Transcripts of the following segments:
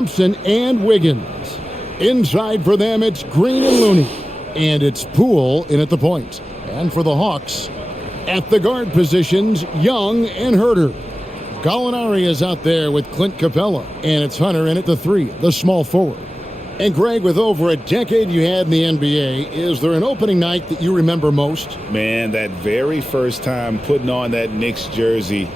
Thompson and Wiggins. Inside for them, it's Green and Looney. And it's Poole in at the point. And for the Hawks, at the guard positions, Young and Herter. Gallinari is out there with Clint Capella. And it's Hunter in at the 3, the small forward. And Greg, with over a decade you had in the NBA, is there an opening night that you remember most? Man, that very first time putting on that Knicks jersey.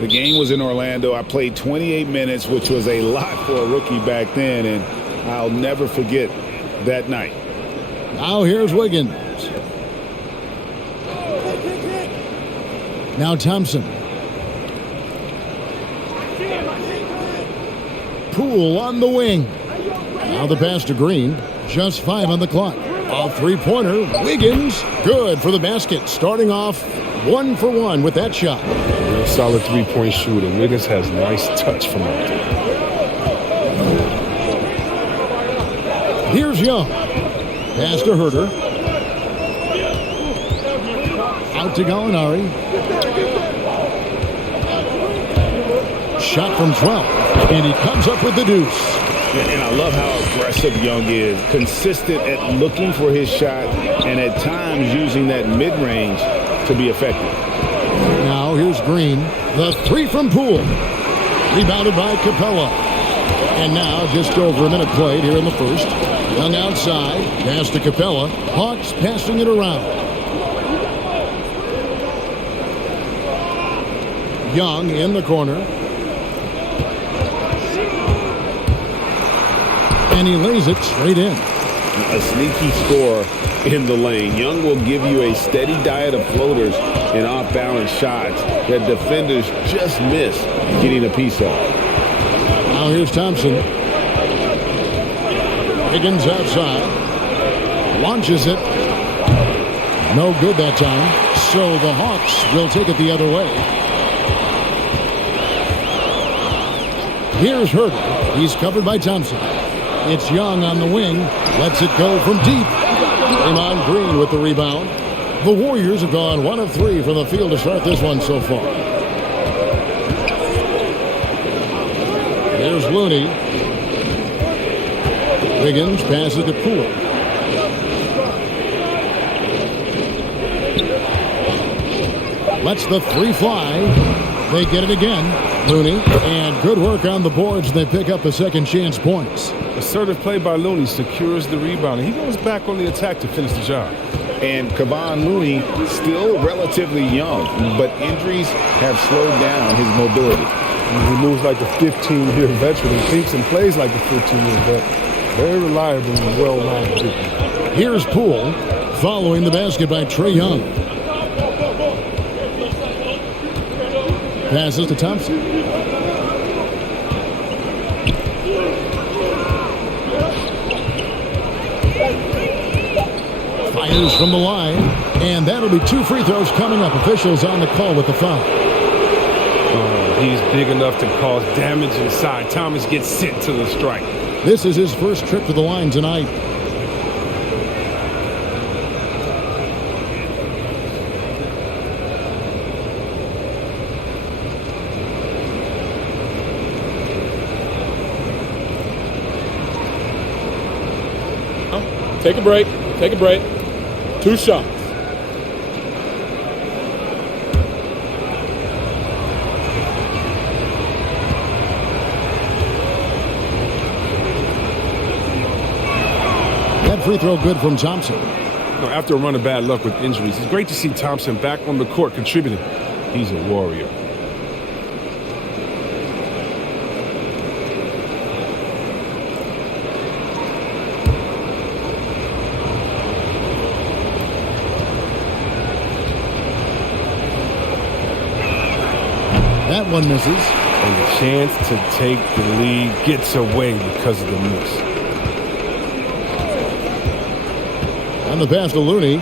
The game was in Orlando. I played 28 minutes, which was a lot for a rookie back then, and I'll never forget that night. Now here's Wiggins. Now Thompson. Poole on the wing. Now the pass to Green. Just 5 on the clock. A three-pointer. Wiggins. Good for the basket. Starting off 1 for 1 with that shot. Real solid three-point shooter. Wiggins has nice touch from out there. Here's Young. Pass to Herter. Out to Gallinari. Shot from 12. And he comes up with the deuce. And I love how aggressive Young is. Consistent at looking for his shot and at times using that mid-range to be effective. Now here's Green. The 3 from Poole. Rebounded by Capella. And now just over a minute played here in the first. Young outside. Pass to Capella. Hawks passing it around. Young in the corner. And he lays it straight in. A sneaky score in the lane. Young will give you a steady diet of floaters and off-balance shots that defenders just miss getting a piece of. Now here's Thompson. Higgins outside. Launches it. No good that time. So the Hawks will take it the other way. Here's Herter. He's covered by Thompson. It's Young on the wing. Lets it go from deep. Draymond Green with the rebound. The Warriors have gone 1 of 3 from the field to start this one so far. There's Looney. Wiggins passes to Poole. Lets the 3 fly. They get it again. Looney. And good work on the boards. They pick up the second chance points. Assertive play by Looney secures the rebound. And he goes back on the attack to finish the job. And Kevon Looney still relatively young, but injuries have slowed down his mobility. He moves like a 15-year veteran. He thinks and plays like a 15-year vet. Very reliable and well-rounded. Here's Poole following the basket by Trae Young. Passes to Thompson. Fires from the line. And that'll be 2 free throws coming up. Officials on the call with the foul. He's big enough to cause damage inside. Thomas gets sent to the strike. This is his first trip to the line tonight. Take a break. Take a break. 2 shots. That free throw good from Thompson. After a run of bad luck with injuries, it's great to see Thompson back on the court contributing. He's a warrior. That one misses. And the chance to take the lead gets away because of the miss. On the pass to Looney.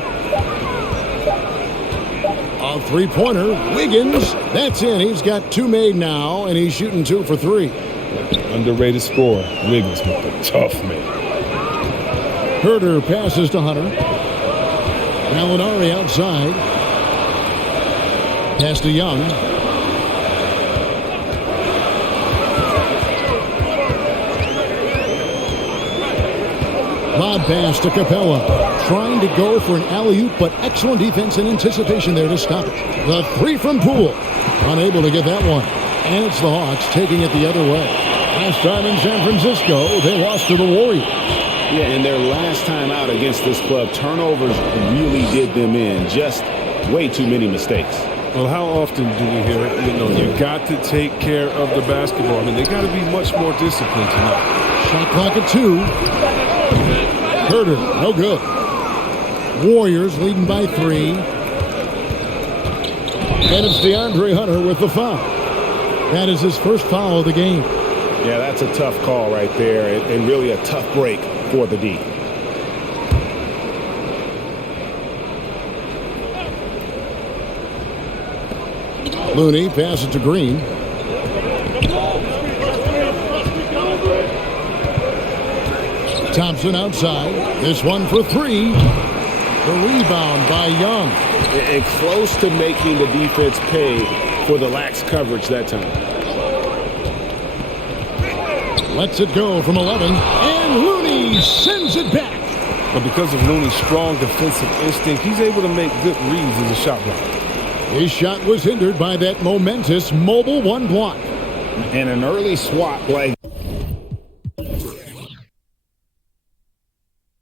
A three-pointer. Wiggins. That's in. He's got 2 made now, and he's shooting 2 for 3. Underrated scorer. Wiggins with the tough man. Herter passes to Hunter. Gallinari outside. Pass to Young. Lob pass to Capella. Trying to go for an alley-oop, but excellent defense and anticipation there to stop it. The three from Poole. Unable to get that one. And it's the Hawks taking it the other way. Last time in San Francisco, they lost to the Warriors. Yeah, and their last time out against this club, turnovers really did them in. Just way too many mistakes. Well, how often do we hear, you got to take care of the basketball? I mean, they got to be much more disciplined tonight. Shot clock at 2. Herter, no good. Warriors leading by 3. And it's DeAndre Hunter with the foul. That is his first foul of the game. Yeah, that's a tough call right there, and really a tough break for the D. Looney passes to Green. Thompson outside. This one for 3. The rebound by Young. And close to making the defense pay for the lax coverage that time. Lets it go from 11. And Looney sends it back. But because of Looney's strong defensive instinct, he's able to make good reads as a shot blocker. His shot was hindered by that momentous mobile 1 block. And an early swat like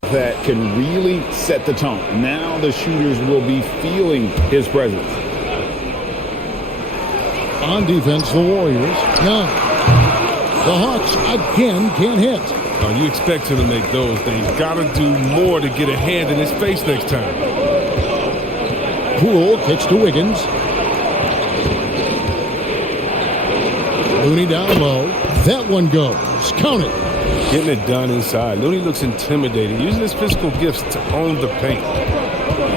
that can really set the tone. Now the shooters will be feeling his presence. On defense, the Warriors. Young. The Hawks again can't hit. Now, you expect him to make those things. Got to do more to get a hand in his face next time. Poole kicks to Wiggins. Looney down low. That one goes. Count it. Getting it done inside. Looney looks intimidating, using his physical gifts to own the paint.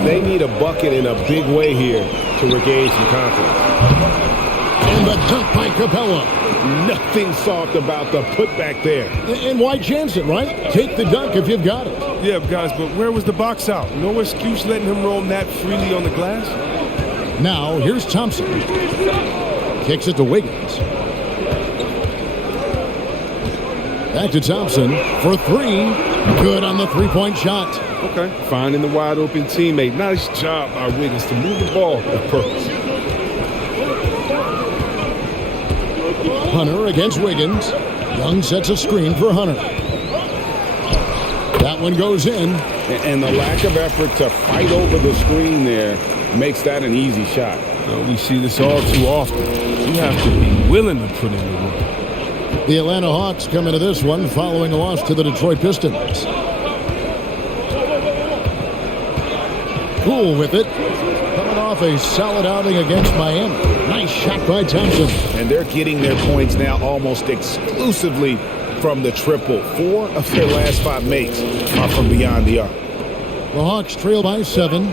They need a bucket in a big way here to regain some confidence. And the dunk by Capella. Nothing soft about the putback there. And why chance it, right? Take the dunk if you've got it. Yeah, guys, but where was the box out? No excuse letting him roam that freely on the glass. Now, here's Thompson. Kicks it to Wiggins. Back to Thompson for 3. Good on the three-point shot. Okay, finding the wide-open teammate. Nice job by Wiggins to move the ball with purpose. Hunter against Wiggins. Young sets a screen for Hunter. That one goes in. And the lack of effort to fight over the screen there makes that an easy shot. We see this all too often. You have to be willing to put in the work. The Atlanta Hawks come into this one following a loss to the Detroit Pistons. Poole with it. Coming off a solid outing against Miami. Nice shot by Thompson. And they're getting their points now almost exclusively from the triple. 4 of their last 5 makes are from beyond the arc. The Hawks trail by 7.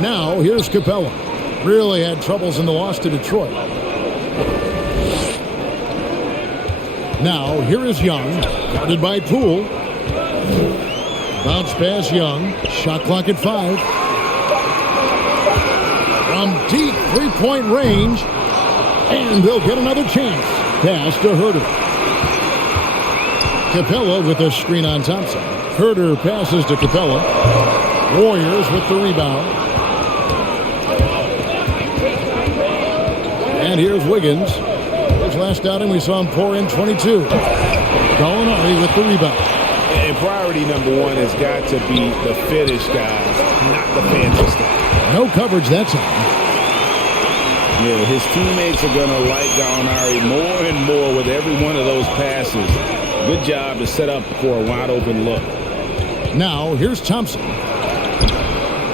Now, here's Capella. Really had troubles in the loss to Detroit. Now, here is Young. Guarded by Poole. Bounce pass Young. Shot clock at 5. From deep three-point range. And they'll get another chance. Pass to Herter. Capella with a screen on Thompson. Herter passes to Capella. Warriors with the rebound. And here's Wiggins. His last outing, we saw him pour in 22. Gallinari with the rebound. And priority number 1 has got to be the finish, guys, not the fancy stuff. No coverage that time. Yeah, his teammates are going to like Gallinari more and more with every one of those passes. Good job to set up for a wide-open look. Now, here's Thompson.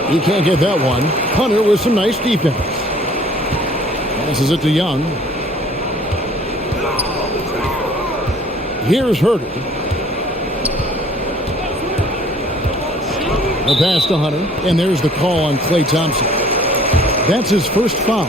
He can't get that one. Hunter with some nice defense. Passes it to Young. Here's Herter. The pass to Hunter, and there's the call on Klay Thompson. That's his first foul.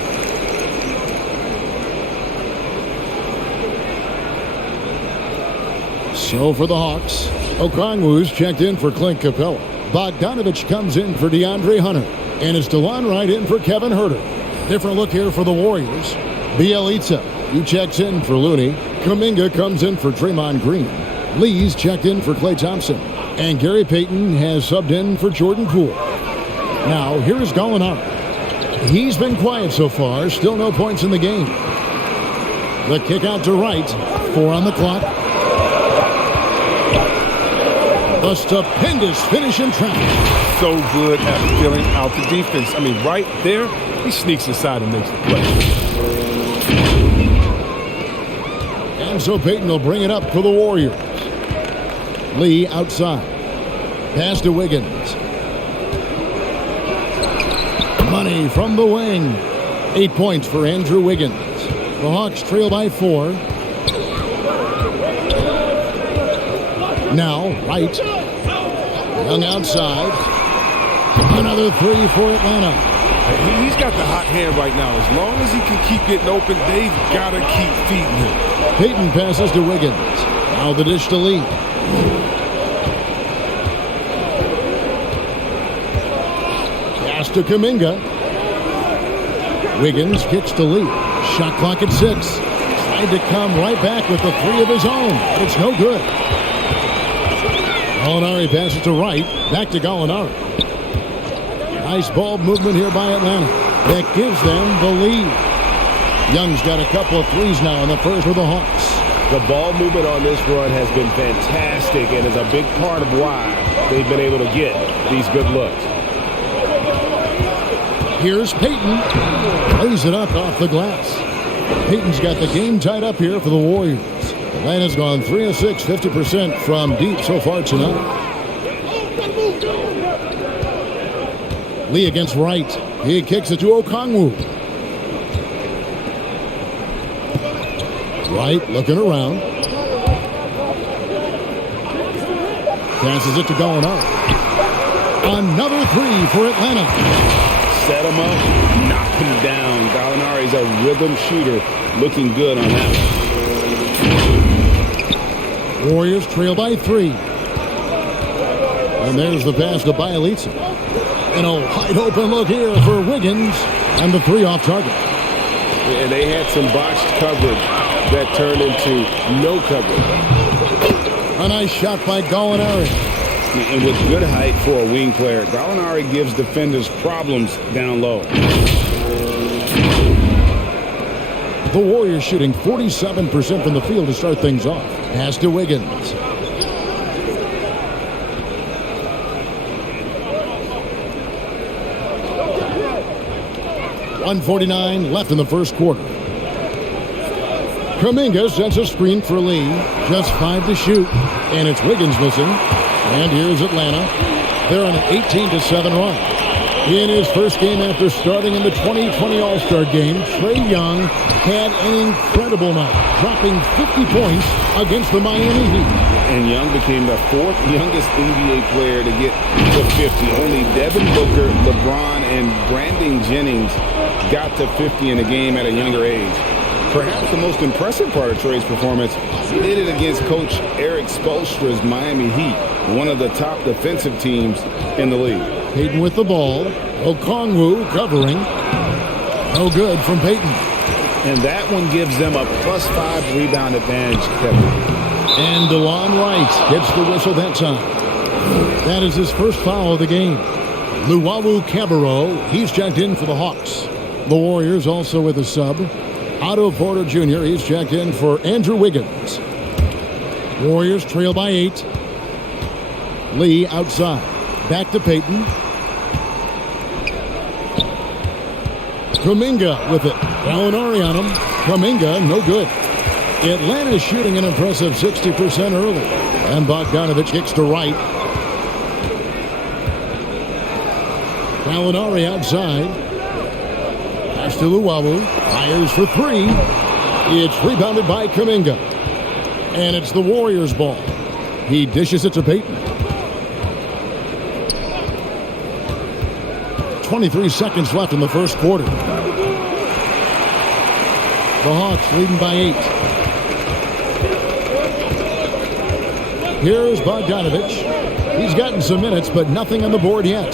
So for the Hawks, Okongwu's checked in for Clint Capella. Bogdanovich comes in for DeAndre Hunter. And it's DeLon Wright in for Kevin Herter. Different look here for the Warriors. Bielitsa He checks in for Looney. Kuminga comes in for Draymond Green. Lee's checked in for Klay Thompson. And Gary Payton has subbed in for Jordan Poole. Now, here is Gallinari. He's been quiet so far. Still no points in the game. The kick out to Wright. 4 on the clock. A stupendous finish in traffic. So good at filling out the defense. I mean, right there, he sneaks inside and makes the play. And so Payton will bring it up for the Warriors. Lee outside. Pass to Wiggins. Money from the wing. 8 points for Andrew Wiggins. The Hawks trail by 4. Now, Wright. Young outside. Another 3 for Atlanta. He's got the hot hand right now. As long as he can keep getting open, they've got to keep feeding him. Payton passes to Wiggins. Now the dish to Lee. Pass to Kuminga. Wiggins kicks to Lee. Shot clock at 6. Tried to come right back with the 3 of his own, but it's no good. Gallinari passes to Wright. Back to Gallinari. Nice ball movement here by Atlanta. That gives them the lead. Young's got a couple of threes now in the first for the Hawks. The ball movement on this run has been fantastic and is a big part of why they've been able to get these good looks. Here's Payton. Lays it up off the glass. Payton's got the game tied up here for the Warriors. Atlanta's gone 3 of 6, 50% from deep so far tonight. Lee against Wright. He kicks it to Okongwu. Wright looking around. Passes it to Gallinari. Another 3 for Atlanta. Set him up, knock him down. Gallinari's a rhythm shooter, looking good on that one. Warriors trail by 3. And there's the pass to Bielitsa. And a wide open look here for Wiggins. And the 3 off target. And they had some botched coverage that turned into no coverage. A nice shot by Gallinari. And with good height for a wing player, Gallinari gives defenders problems down low. The Warriors shooting 47% from the field to start things off. Pass to Wiggins. .149 left in the first quarter. Kuminga sets a screen for Lee. Just 5 to shoot. And it's Wiggins missing. And here's Atlanta. They're on an 18-7 run. In his first game after starting in the 2020 All-Star Game, Trae Young had an incredible night, dropping 50 points against the Miami Heat. And Young became the 4th youngest NBA player to get to 50. Only Devin Booker, LeBron, and Brandon Jennings got to 50 in a game at a younger age. Perhaps the most impressive part of Trae's performance, he did it against Coach Eric Spoelstra's Miami Heat, one of the top defensive teams in the league. Payton with the ball. Okongwu covering. No good from Payton. And that one gives them a +5 rebound advantage, Kevin. And DeLon Wright gets the whistle that time. That is his first foul of the game. Luwawu Cabarro, he's checked in for the Hawks. The Warriors also with a sub. Otto Porter Jr., he's checked in for Andrew Wiggins. Warriors trail by 8. Lee outside. Back to Payton. Kuminga with it. Gallinari on him. Kuminga, no good. Atlanta's shooting an impressive 60% early. And Bogdanovich kicks to Wright. Gallinari outside. Pass to Luwawu. Fires for 3. It's rebounded by Kuminga. And it's the Warriors' ball. He dishes it to Payton. 23 seconds left in the first quarter. The Hawks leading by 8. Here's Bogdanovich. He's gotten some minutes, but nothing on the board yet.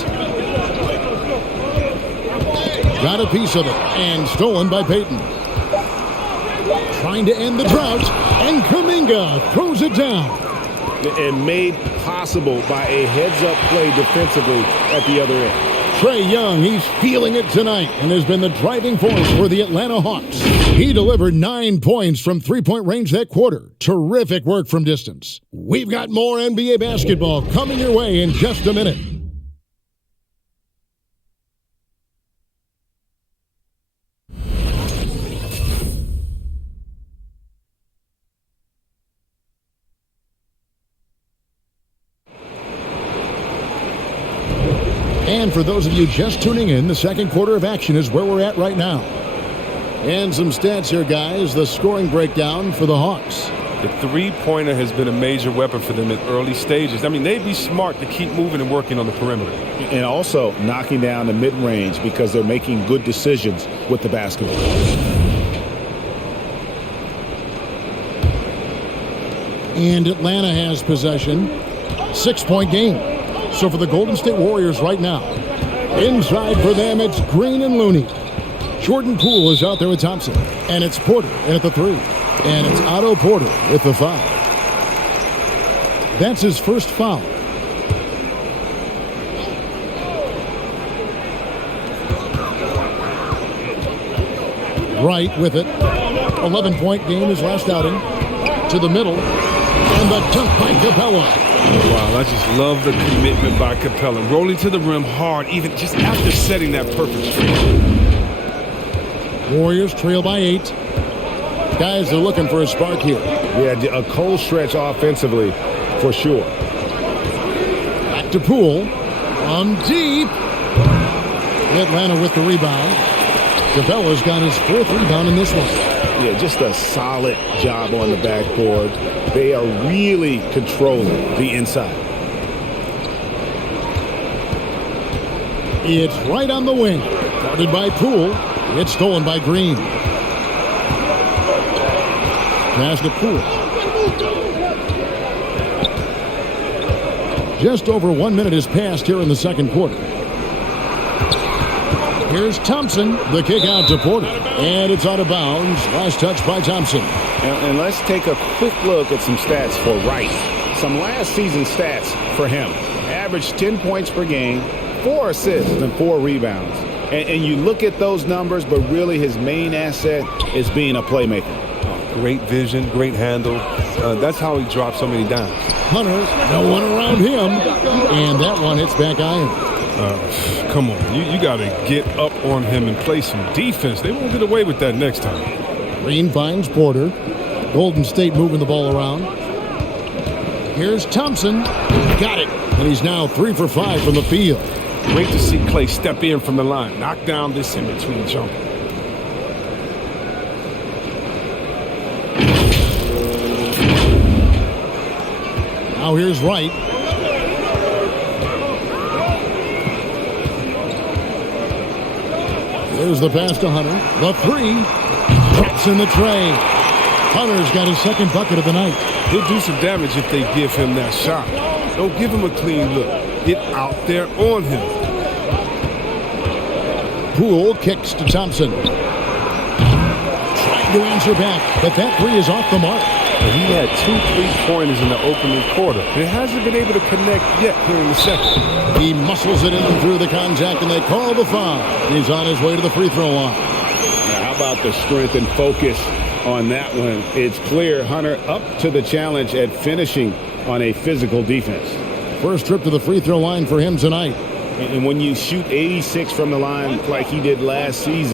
Got a piece of it, and stolen by Payton. trying to end the drought, and Kuminga throws it down. And made possible by a heads-up play defensively at the other end. Trae Young, he's feeling it tonight and has been the driving force for the Atlanta Hawks. He delivered 9 points from three-point range that quarter. Terrific work from distance. We've got more NBA basketball coming your way in just a minute. And for those of you just tuning in, the second quarter of action is where we're at right now. And some stats here, guys. The scoring breakdown for the Hawks. The three-pointer has been a major weapon for them in early stages. I mean, they'd be smart to keep moving and working on the perimeter. And also knocking down the mid-range because they're making good decisions with the basketball. And Atlanta has possession. 6-point game. So for the Golden State Warriors right now, inside for them, it's Green and Looney. Jordan Poole is out there with Thompson. And it's Porter at the 3. And it's Otto Porter with the 5. That's his first foul. Right with it. 11-point game his last outing. To the middle. And the dunk by Capella. Wow, I just love the commitment by Capella. Rolling to the rim hard, even just after setting that perfect screen. Warriors trail by 8. Guys are looking for a spark here. Yeah, a cold stretch offensively, for sure. Back to Poole. From deep. Atlanta with the rebound. Capella's got his 4th rebound in this one. Yeah, just a solid job on the backboard. They are really controlling the inside. It's right on the wing. Guarded by Poole. It's stolen by Green. Pass to Poole. Just over 1 minute has passed here in the second quarter. Here's Thompson. The kick out to Porter. And it's out of bounds. Last touch by Thompson. And let's take a quick look at some stats for Wright. Some last season stats for him. Averaged 10 points per game, 4 assists, and 4 rebounds. And you look at those numbers, but really his main asset is being a playmaker. Great vision, great handle. That's how he dropped so many dimes. Hunter, no one around him. And that one hits back iron. Come on, you got to get up on him and play some defense. They won't get away with that next time. Green finds Porter. Golden State moving the ball around. Here's Thompson. Got it. And he's now 3 for 5 from the field. Great to see Klay step in from the line. Knock down this in-between jumper. Now here's Wright. There's the pass to Hunter. The 3. Drops in the tray. Hunter's got his second bucket of the night. He'll do some damage if they give him that shot. Don't give him a clean look. Get out there on him. Poole kicks to Thompson. Trying to answer back, but that 3 is off the mark. He had 2 3-pointers in the opening quarter. He hasn't been able to connect yet here in the second. He muscles it in through the contact, and they call the foul. He's on his way to the free throw line. Now, how about the strength and focus on that one? It's clear Hunter up to the challenge at finishing on a physical defense. First trip to the free throw line for him tonight. And when you shoot 86 from the line like he did last season,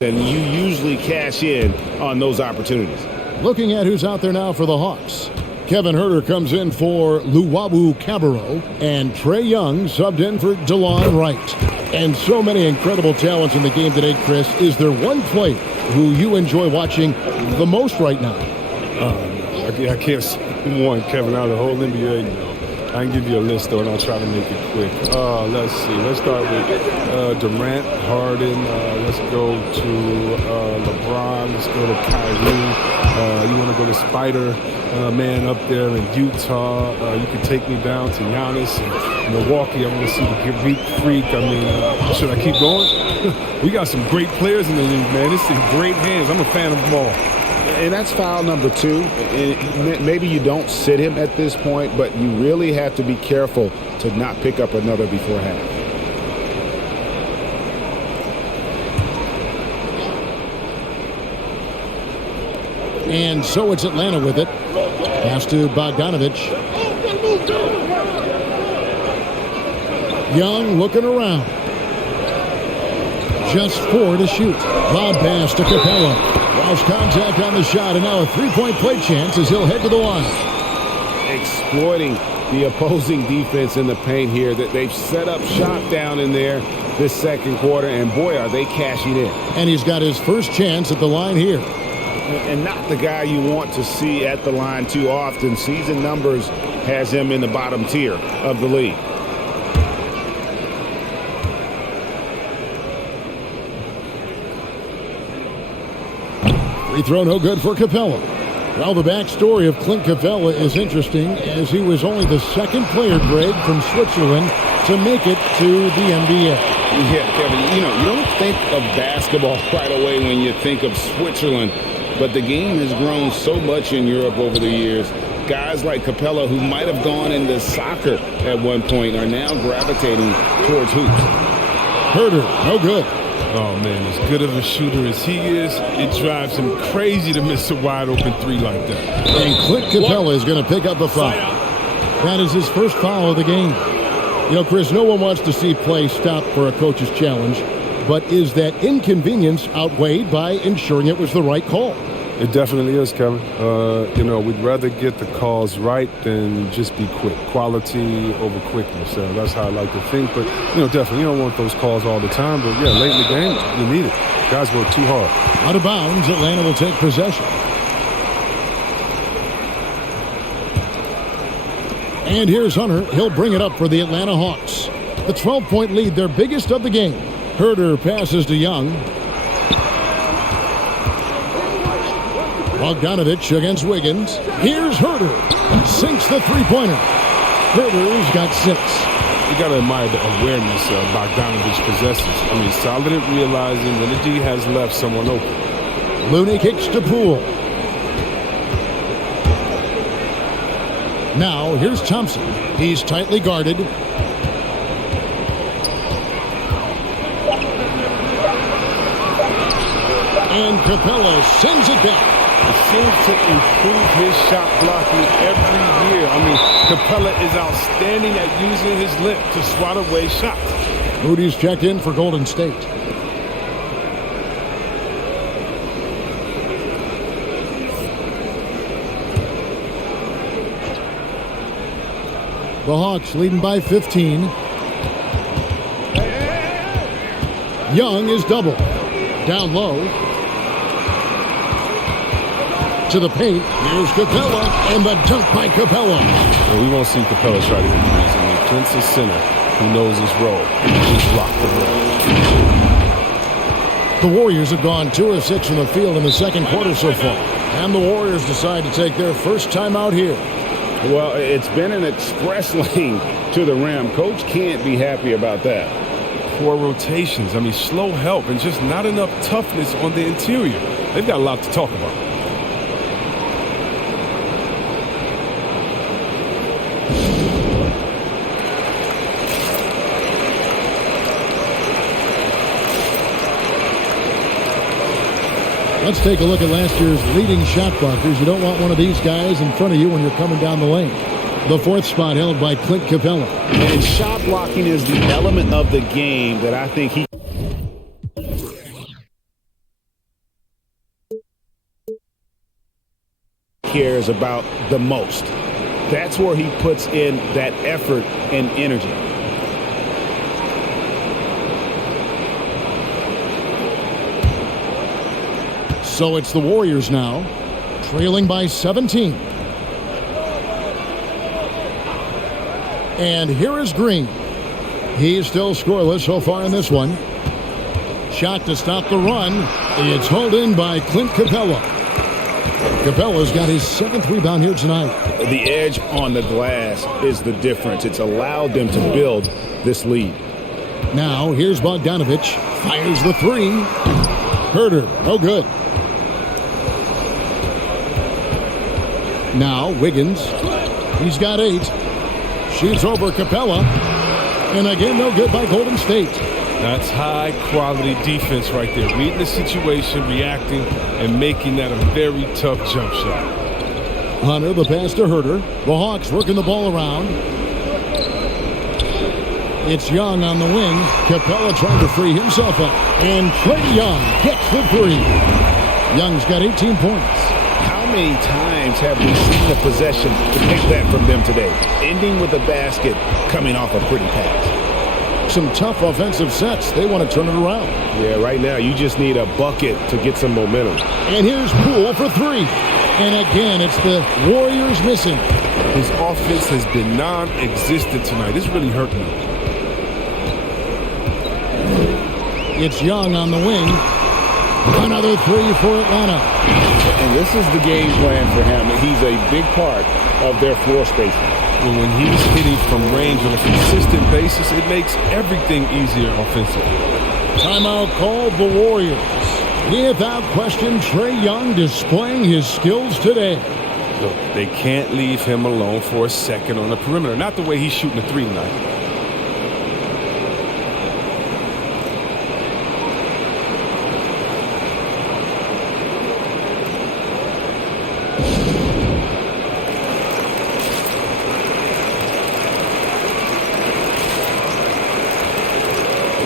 then you usually cash in on those opportunities. Looking at who's out there now for the Hawks. Kevin Huerter comes in for Luwawu Cabarro, and Trae Young subbed in for DeLon Wright. And so many incredible talents in the game today, Chris. Is there one player who you enjoy watching the most right now? I can't say one, Kevin, out of the whole NBA. I can give you a list, though, and I'll try to make it quick. Let's see. Let's start with Durant, Harden. Let's go to LeBron. Let's go to Kyrie. You want to go to Spider-Man up there in Utah. You can take me down to Giannis and Milwaukee. I want to see the Greek Freak. I mean, should I keep going? We got some great players in the league, man. It's in great hands. I'm a fan of them all. And that's foul number 2. Maybe you don't sit him at this point, but you really have to be careful to not pick up another before half. And so it's Atlanta with it. Pass to Bogdanovich. Young looking around. Just 4 to shoot. Lob pass to Capella. Lost contact on the shot, and now a three-point play chance as he'll head to the line. Exploiting the opposing defense in the paint here. That they've set up shop down in there this second quarter, and boy, are they cashing in. And he's got his first chance at the line here. And not the guy you want to see at the line too often. Season numbers has him in the bottom tier of the league. Free throw no good for Capella. Well, the backstory of Clint Capella is interesting, as he was only the second player, Greg, from Switzerland to make it to the NBA. Yeah, Kevin, you don't think of basketball right away when you think of Switzerland, but the game has grown so much in Europe over the years. Guys like Capella, who might have gone into soccer at one point, are now gravitating towards hoops. Herder, no good. Oh, man, as good of a shooter as he is, it drives him crazy to miss a wide-open 3 like that. And Clint Capella is going to pick up a foul. That is his first foul of the game. You know, Chris, no one wants to see play stop for a coach's challenge, but is that inconvenience outweighed by ensuring it was the right call? It definitely is, Kevin. We'd rather get the calls right than just be quick. Quality over quickness. That's how I like to think. But, definitely, you don't want those calls all the time. But, yeah, late in the game, you need it. Guys work too hard. Out of bounds, Atlanta will take possession. And here's Hunter. He'll bring it up for the Atlanta Hawks. The 12-point lead, their biggest of the game. Herder passes to Young. Bogdanovich against Wiggins. Here's Herder. Sinks the three-pointer. Herder's got 6. You got to admire the awareness Bogdanovich possesses. I mean, solid at realizing when the D has left someone open. Looney kicks to Poole. Now, here's Thompson. He's tightly guarded. And Capella sends it back. He seems to improve his shot blocking every year. I mean, Capella is outstanding at using his length to swat away shots. Moody's checked in for Golden State. The Hawks leading by 15. Young is double. Down low. To the paint. Here's Capella. And the dunk by Capella. Well, we won't see Capella try to hit threes. I mean, Clint's a center who knows his role. Just rock the ball. The Warriors have gone 2 of 6 from the field in the second quarter so far. And the Warriors decide to take their first time out here. Well, it's been an express lane to the rim. Coach can't be happy about that. Poor rotations. I mean, slow help and just not enough toughness on the interior. They've got a lot to talk about. Let's take a look at last year's leading shot blockers. You don't want one of these guys in front of you when you're coming down the lane. The 4th spot held by Clint Capella. And shot blocking is the element of the game that I think he cares about the most. That's where he puts in that effort and energy. So it's the Warriors now, trailing by 17. And here is Green. He's still scoreless so far in this one. Shot to stop the run. It's hauled in by Clint Capella. Capella's got his 7th rebound here tonight. The edge on the glass is the difference. It's allowed them to build this lead. Now, here's Bogdanovich. Fires the 3. Herder, no good. Now, Wiggins. He's got 8. Shoots over Capella. And again, no good by Golden State. That's high-quality defense right there. Reading the situation, reacting, and making that a very tough jump shot. Hunter, the pass to Herder. The Hawks working the ball around. It's Young on the wing. Capella trying to free himself up. And Trae Young hits the 3. Young's got 18 points. How many times have we seen a possession to take that from them today? Ending with a basket, coming off a pretty pass. Some tough offensive sets. They want to turn it around. Yeah, right now you just need a bucket to get some momentum. And here's Poole for 3. And again, it's the Warriors missing. His offense has been non-existent tonight. It's really hurting him. It's Young on the wing. Another 3 for Atlanta. And this is the game plan for him. He's a big part of their floor spacing. But when he's hitting from range on a consistent basis, it makes everything easier offensively. Timeout called the Warriors. Without question, Trae Young displaying his skills today. Look, they can't leave him alone for a second on the perimeter. Not the way he's shooting a 3 tonight.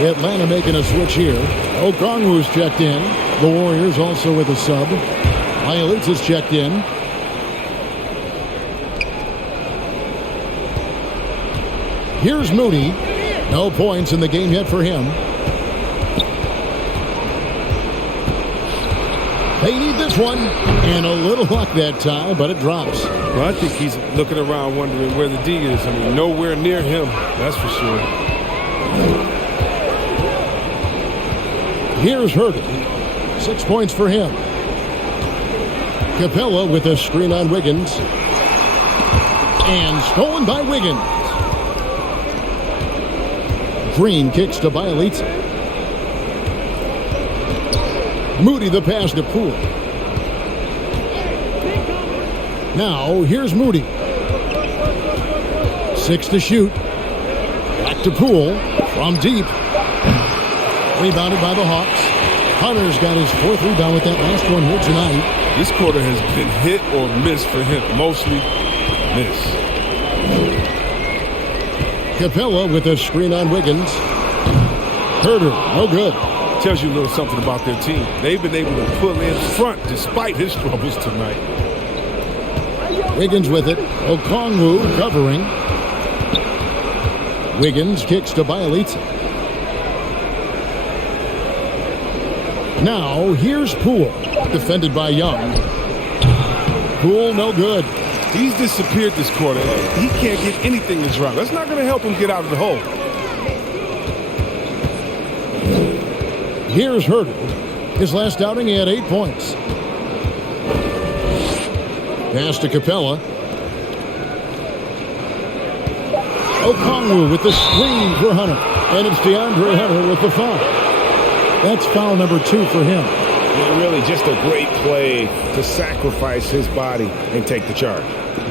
Atlanta making a switch here. Okongwu's checked in. The Warriors also with a sub. Bielitz is checked in. Here's Moody. No points in the game yet for him. They need this one. And a little luck that time, but it drops. Well, I think he's looking around wondering where the D is. I mean, nowhere near him, that's for sure. Here's Herder. 6 points for him. Capella with a screen on Wiggins. And stolen by Wiggins. Green kicks to Bielitz. Moody the pass to Poole. Now here's Moody. 6 to shoot. Back to Poole from deep. Rebounded by the Hawks. Hunter's got his 4th rebound with that last one here tonight. This quarter has been hit or miss for him. Mostly miss. Capella with a screen on Wiggins. Herder, no good. Tells you a little something about their team. They've been able to pull in front despite his struggles tonight. Wiggins with it. Okongwu covering. Wiggins kicks to Bielitz. Now, here's Poole, defended by Young. Poole, no good. He's disappeared this quarter. He can't get anything to drop. That's not going to help him get out of the hole. Here's Herder. His last outing, he had 8 points. Pass to Capella. Okongwu with the screen for Hunter. And it's DeAndre Hunter with the foul. That's foul number 2 for him. Yeah, really just a great play to sacrifice his body and take the charge.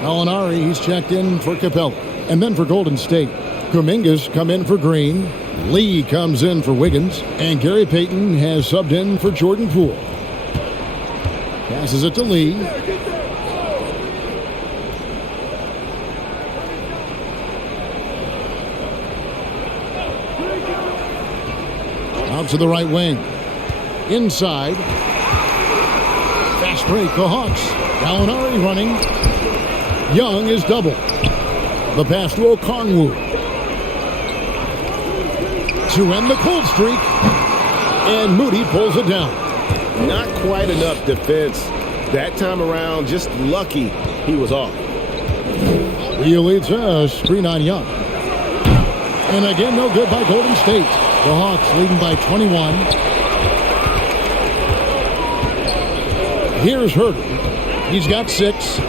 Alinari, he's checked in for Capella. And then for Golden State, Kuminga's come in for Green. Lee comes in for Wiggins. And Gary Payton has subbed in for Jordan Poole. Passes it to Lee. Out to the right wing. Inside. Fast break, the Hawks. Gallinari running. Young is double. The pass to Okongwu. To end the cold streak. And Moody pulls it down. Not quite enough defense. That time around, just lucky he was off. Bielitz screen on Young. And again, no good by Golden State. The Hawks leading by 21. Here's Herter. He's got 6.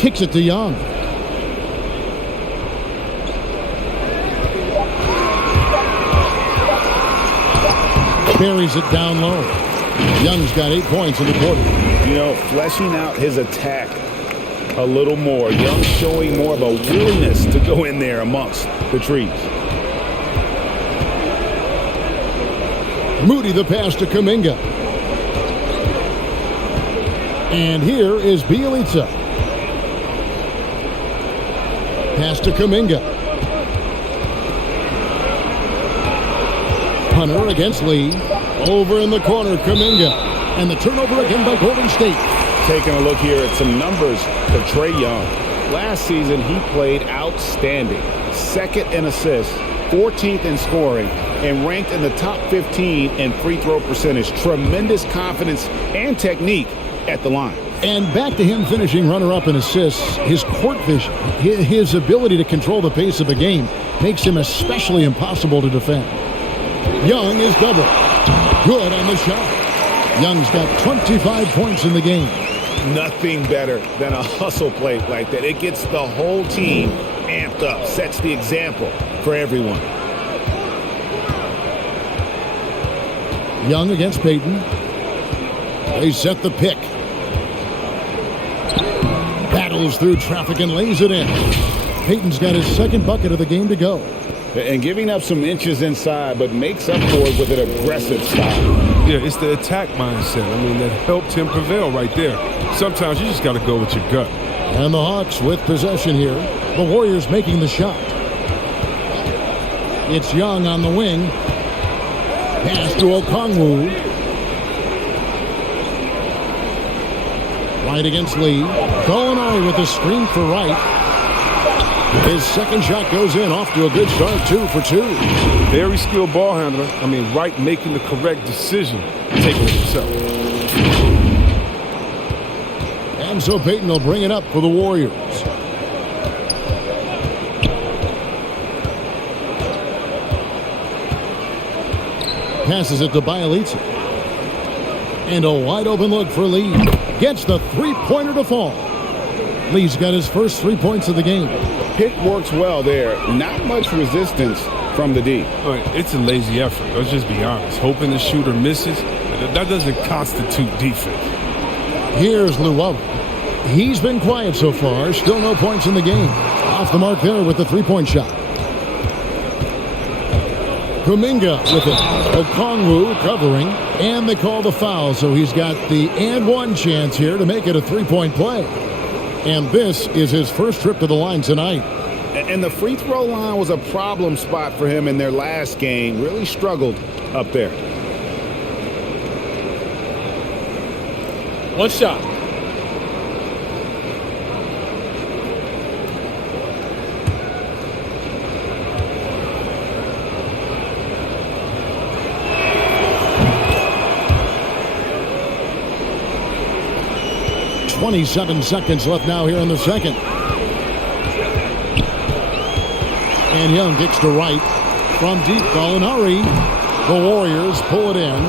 Kicks it to Young. Buries it down low. Young's got 8 points in the quarter. You know, fleshing out his attack a little more. Young showing more of a willingness to go in there amongst the trees. Moody the pass to Kuminga. And here is Bielitsa. Pass to Kuminga. Hunter against Lee. Over in the corner, Kuminga. And the turnover again by Golden State. Taking a look here at some numbers for Trae Young. Last season, he played outstanding. 2nd in assists, 14th in scoring, and ranked in the top 15 in free throw percentage. Tremendous confidence and technique at the line. And back to him finishing runner-up in assists. His court vision, his ability to control the pace of the game makes him especially impossible to defend. Young is double. Good on the shot. Young's got 25 points in the game. Nothing better than a hustle play like that. It gets the whole team amped up, sets the example for everyone. Young against Payton. They set the pick. Battles through traffic and lays it in. Payton's got his 2nd bucket of the game to go. And giving up some inches inside, but makes up for it with an aggressive style. Yeah, it's the attack mindset. I mean, that helped him prevail right there. Sometimes you just got to go with your gut. And the Hawks with possession here. The Warriors making the shot. It's Young on the wing. Pass to Okongwu. Right against Lee. Gallinari with the screen for Wright. His 2nd shot goes in, off to a good start, 2 for 2. Very skilled ball handler. I mean, Wright making the correct decision, taking it himself. And so Payton will bring it up for the Warriors. Passes it to Bielitsa. And a wide open look for Lee. Gets the 3-pointer to fall. Lee's got his first 3 points of the game. Pick works well there. Not much resistance from the D. It's a lazy effort. Let's just be honest. Hoping the shooter misses, that doesn't constitute defense. Here's Luau. He's been quiet so far. Still no points in the game. Off the mark there with the 3-point shot. Kuminga with it. Okongwu covering. And they call the foul, so he's got the and one chance here to make it a 3-point play. And this is his first trip to the line tonight. And the free throw line was a problem spot for him in their last game. Really struggled up there. 1 shot. .27 seconds left now here in the second. And Young kicks to right. From deep, Gallinari. The Warriors pull it in.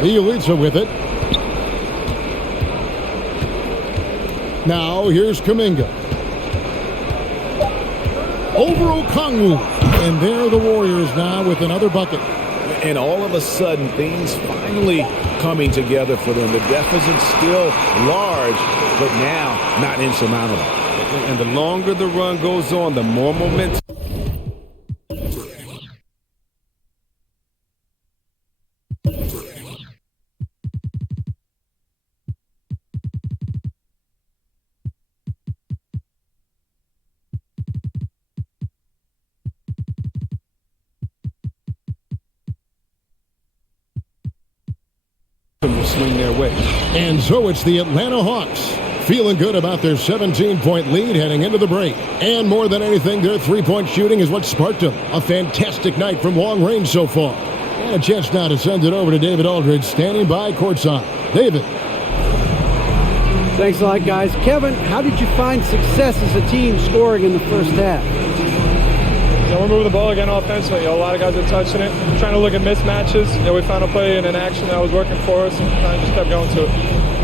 Bielitsa with it. Now here's Kuminga. Over Okongwu. And there are the Warriors now with another bucket. And all of a sudden, things finally coming together for them. The deficit's still large, but now not insurmountable. And the longer the run goes on, the more momentum. Will swing their way. And so it's the Atlanta Hawks feeling good about their 17-point lead heading into the break. And more than anything, their 3-point shooting is what sparked them. A fantastic night from long range so far. And a chance now to send it over to David Aldridge, standing by courtside. David. Thanks a lot, guys. Kevin, how did you find success as a team scoring in the first half? We're moving the ball again offensively. A lot of guys are touching it, trying to look at mismatches. We found a play in an action that was working for us, and kind of just kept going to it.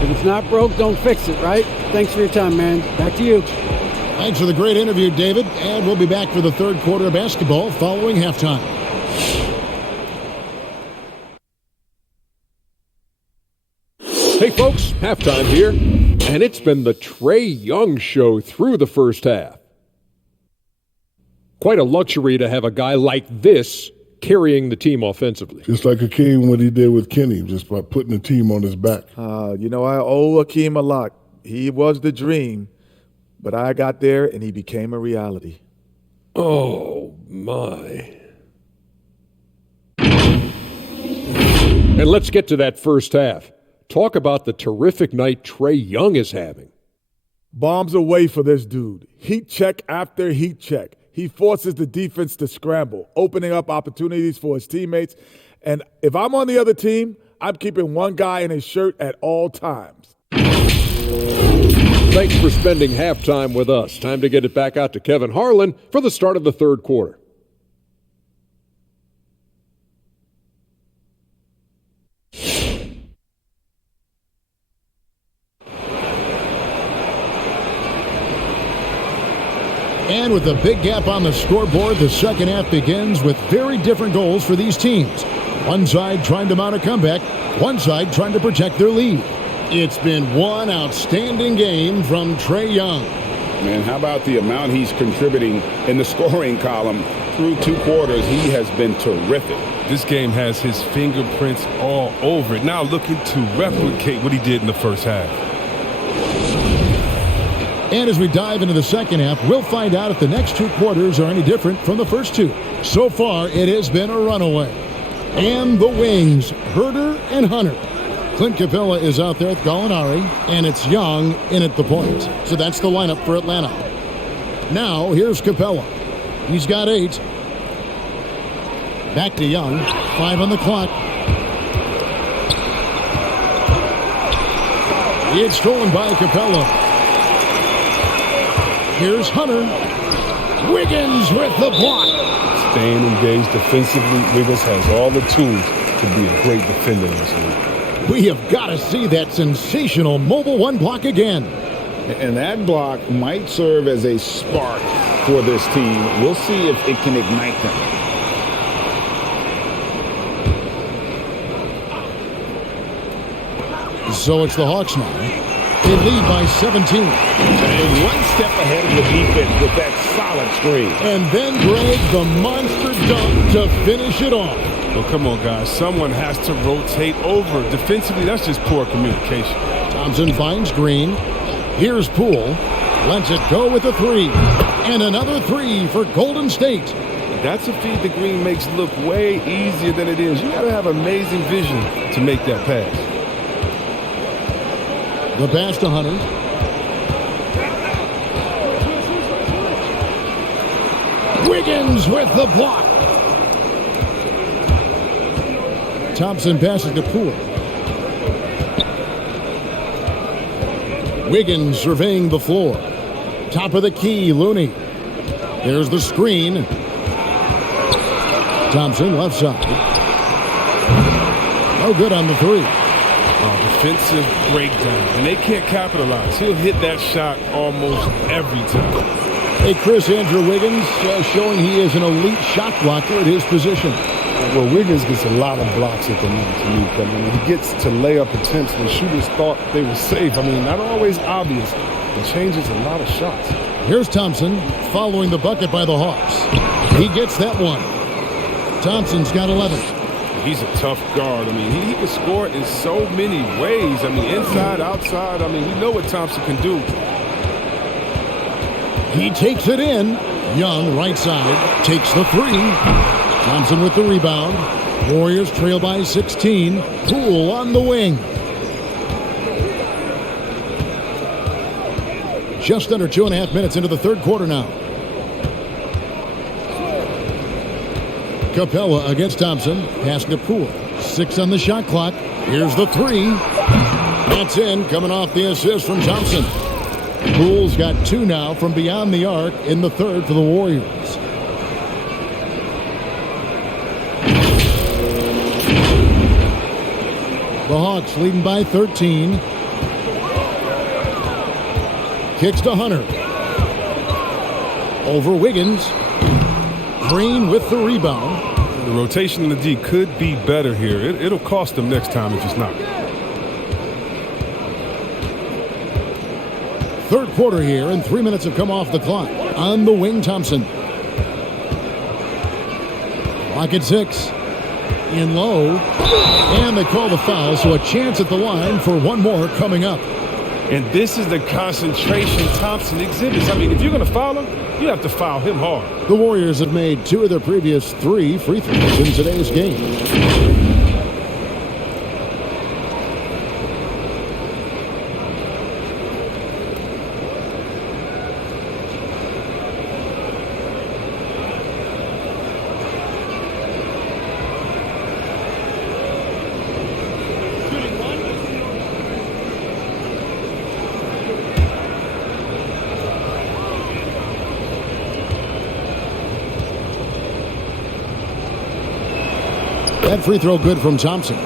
If it's not broke, don't fix it, right? Thanks for your time, man. Back to you. Thanks for the great interview, David. And we'll be back for the third quarter of basketball following halftime. Hey, folks, halftime here. And it's been the Trae Young show through the first half. Quite a luxury to have a guy like this carrying the team offensively. Just like Hakeem, what he did with Kenny, just by putting the team on his back. I owe Hakeem a lot. He was the dream, but I got there and he became a reality. Oh, my. And let's get to that first half. Talk about the terrific night Trae Young is having. Bombs away for this dude. Heat check after heat check. He forces the defense to scramble, opening up opportunities for his teammates. And if I'm on the other team, I'm keeping one guy in his shirt at all times. Thanks for spending halftime with us. Time to get it back out to Kevin Harlan for the start of the third quarter. And with a big gap on the scoreboard, the second half begins with very different goals for these teams. One side trying to mount a comeback, one side trying to protect their lead. It's been one outstanding game from Trae Young. Man, how about the amount he's contributing in the scoring column through two quarters? He has been terrific. This game has his fingerprints all over it. Now looking to replicate what he did in the first half. And as we dive into the second half, we'll find out if the next two quarters are any different from the first two. So far, it has been a runaway. And the wings, Herder and Hunter. Clint Capella is out there with Gallinari, and it's Young in at the point. So that's the lineup for Atlanta. Now, here's Capella. He's got 8. Back to Young. 5 on the clock. It's stolen by Capella. Here's Hunter. Wiggins with the block. Staying engaged defensively, Wiggins has all the tools to be a great defender in this league. We have got to see that sensational mobile one block again. And that block might serve as a spark for this team. We'll see if it can ignite them. So it's the Hawks now. They lead by 17. And one step ahead of the defense with that solid screen. And then Greg, the monster dunk to finish it off. Well, come on, guys. Someone has to rotate over. Defensively, that's just poor communication. Thompson finds Green. Here's Poole. Lets it go with a 3. And another 3 for Golden State. That's a feed that Green makes look way easier than it is. You got to have amazing vision to make that pass. The pass to Hunter. Wiggins with the block. Thompson passes to Poole. Wiggins surveying the floor. Top of the key, Looney. There's the screen. Thompson left side. No good on the 3. Defensive breakdown, and they can't capitalize. He'll hit that shot almost every time. Hey, Chris, Andrew Wiggins showing he is an elite shot blocker at his position. Well, Wiggins gets a lot of blocks at the moment to me, Kevin. He gets to layup attempts when shooters thought they were safe. I mean, not always obvious. It changes a lot of shots. Here's Thompson following the bucket by the Hawks. He gets that one. Thompson's got 11. He's a tough guard. I mean, he can score in so many ways. I mean, inside, outside. I mean, we know what Thompson can do. He takes it in. Young, right side, takes the 3. Thompson with the rebound. Warriors trail by 16. Poole on the wing. Just under 2.5 minutes into the third quarter now. Capella against Thompson. Pass to Poole. 6 on the shot clock. Here's the 3. That's in, coming off the assist from Thompson. Poole's got 2 now from beyond the arc in the third for the Warriors. The Hawks leading by 13. Kicks to Hunter. Over Wiggins. Green with the rebound. The rotation in the D could be better here. It'll cost them next time if it's not. Third quarter here, and 3 minutes have come off the clock. On the wing, Thompson. Clock at 6. In low. And they call the foul, so a chance at the line for one more coming up. And this is the concentration Thompson exhibits. I mean, if you're going to foul him, you have to foul him hard. The Warriors have made 2 of their previous 3 free throws in today's game. That free throw good from Thompson.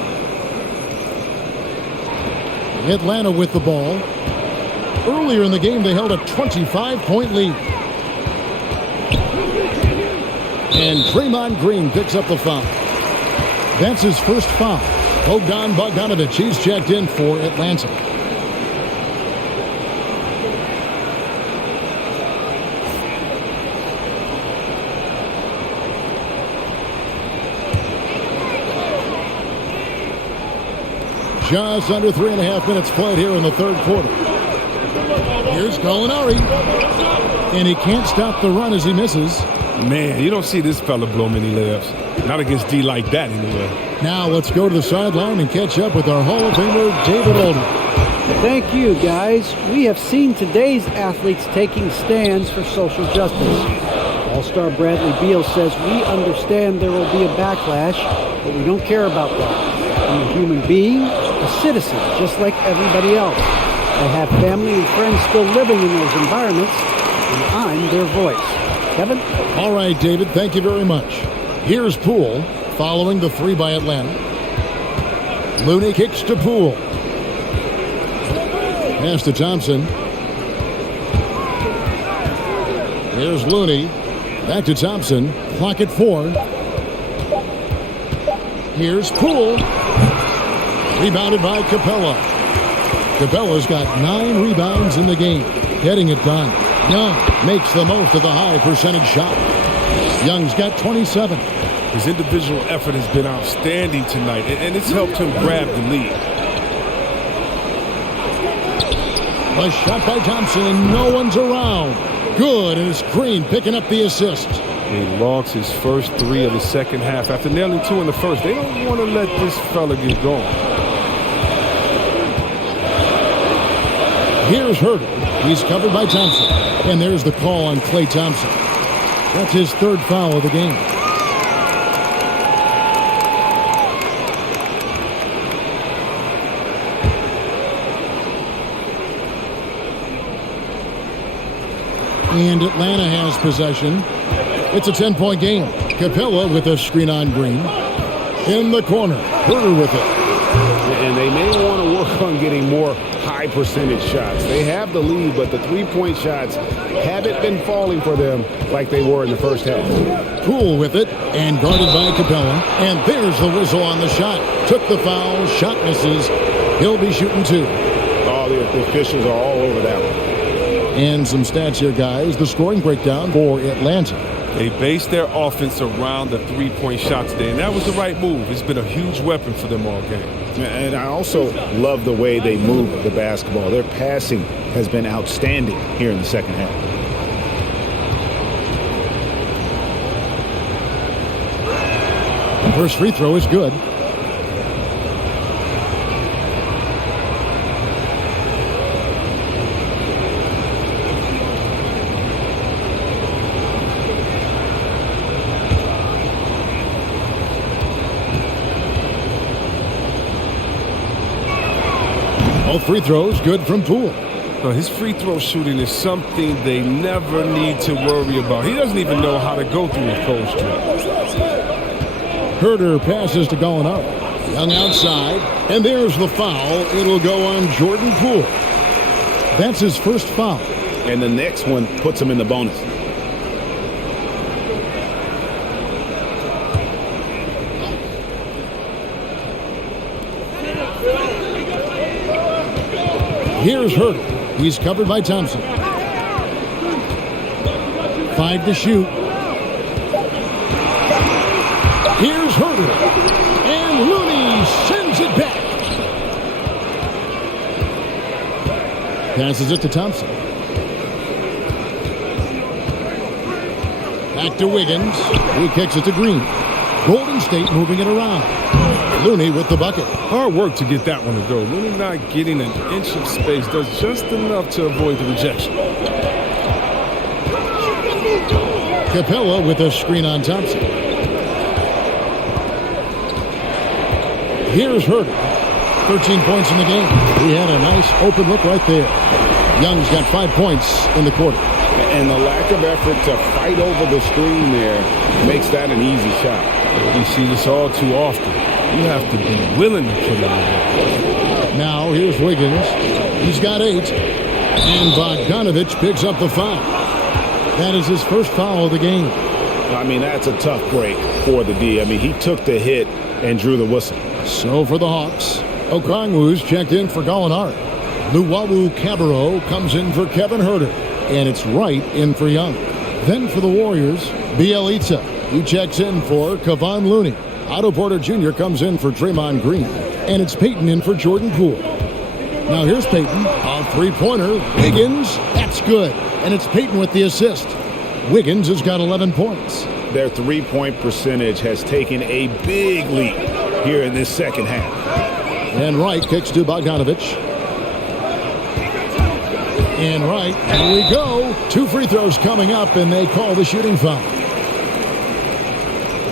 Atlanta with the ball. Earlier in the game, they held a 25-point lead. And Draymond Green picks up the foul. That's his first foul. Bogdan Bogdanovic, he's checked in for Atlanta. Just under 3.5 minutes played here in the third quarter. Here's Gallinari. And he can't stop the run as he misses. Man, you don't see this fella blow many layups. Not against D like that anyway. Now let's go to the sideline and catch up with our Hall of Famer, David Olden. Thank you, guys. We have seen today's athletes taking stands for social justice. All-Star Bradley Beal says, we understand there will be a backlash, but we don't care about that. I'm a human being, a citizen, just like everybody else. I have family and friends still living in those environments, and I'm their voice. Kevin? All right, David, thank you very much. Here's Poole following the 3 by Atlanta. Looney kicks to Poole. Pass to Thompson. Here's Looney. Back to Thompson. Clock at 4. Here's Poole. Rebounded by Capella. Capella's got 9 rebounds in the game. Getting it done. Young makes the most of the high percentage shot. Young's got 27. His individual effort has been outstanding tonight, and it's helped him grab the lead. A shot by Thompson, and no one's around. Good, and it's Green picking up the assist. He logs his first 3 of the second half after nailing 2 in the first. They don't want to let this fella get going. Here's Herter. He's covered by Thompson. And there's the call on Klay Thompson. That's his 3rd foul of the game. And Atlanta has possession. It's a 10-point game. Capella with a screen on Green. In the corner. Herter with it. And they may want to work on getting more high percentage shots. They have the lead, but the 3-point shots haven't been falling for them like they were in the first half. Poole with it and guarded by Capella. And there's the whistle on the shot. Took the foul. Shot misses. He'll be shooting 2. Oh, the officials are all over that one. And some stats here, guys. The scoring breakdown for Atlanta. They based their offense around the 3-point shot today, and that was the right move. It's been a huge weapon for them all game. And I also love the way they move the basketball. Their passing has been outstanding here in the second half. The first free throw is good. Both free throws good from Poole. His free throw shooting is something they never need to worry about. He doesn't even know how to go through his cold streak. Herder passes to Gallinari. Young outside, and there's the foul. It'll go on Jordan Poole. That's his first foul. And the next one puts him in the bonus. Here's Herder. He's covered by Thompson. 5 to shoot. Here's Herder. And Looney sends it back. Passes it to Thompson. Back to Wiggins. He kicks it to Green. Golden State moving it around. Looney with the bucket. Hard work to get that one to go. Looney not getting an inch of space does just enough to avoid the rejection. Capella with a screen on Thompson. Here's Herder. 13 points in the game. He had a nice open look right there. Young's got 5 points in the quarter. And the lack of effort to fight over the screen there makes that an easy shot. You see this all too often. You have to be willing to put it in. Now here's Wiggins. He's got 8. And Bogdanovich picks up the foul. That is his first foul of the game. I mean, that's a tough break for the D. I mean, he took the hit and drew the whistle. So for the Hawks, Okongwu's checked in for Gallinari. Luwawu-Cabarrot comes in for Kevin Herder. And it's Wright in for Young. Then for the Warriors, Bielitsa. He checks in for Kevon Looney. Otto Porter Jr. comes in for Draymond Green. And it's Payton in for Jordan Poole. Now here's Payton. A three-pointer. Wiggins. That's good. And it's Payton with the assist. Wiggins has got 11 points. Their three-point percentage has taken a big leap here in this second half. And Wright kicks to Bogdanovich. And Wright, here we go. 2 free throws coming up, and they call the shooting foul.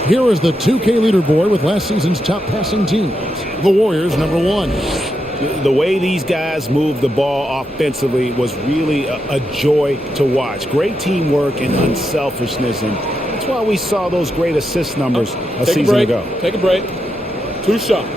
Here is the 2K leaderboard with last season's top passing teams. The Warriors, number 1. The way these guys move the ball offensively was really a joy to watch. Great teamwork and unselfishness, and that's why we saw those great assist numbers a season ago. Take a break. 2 shots.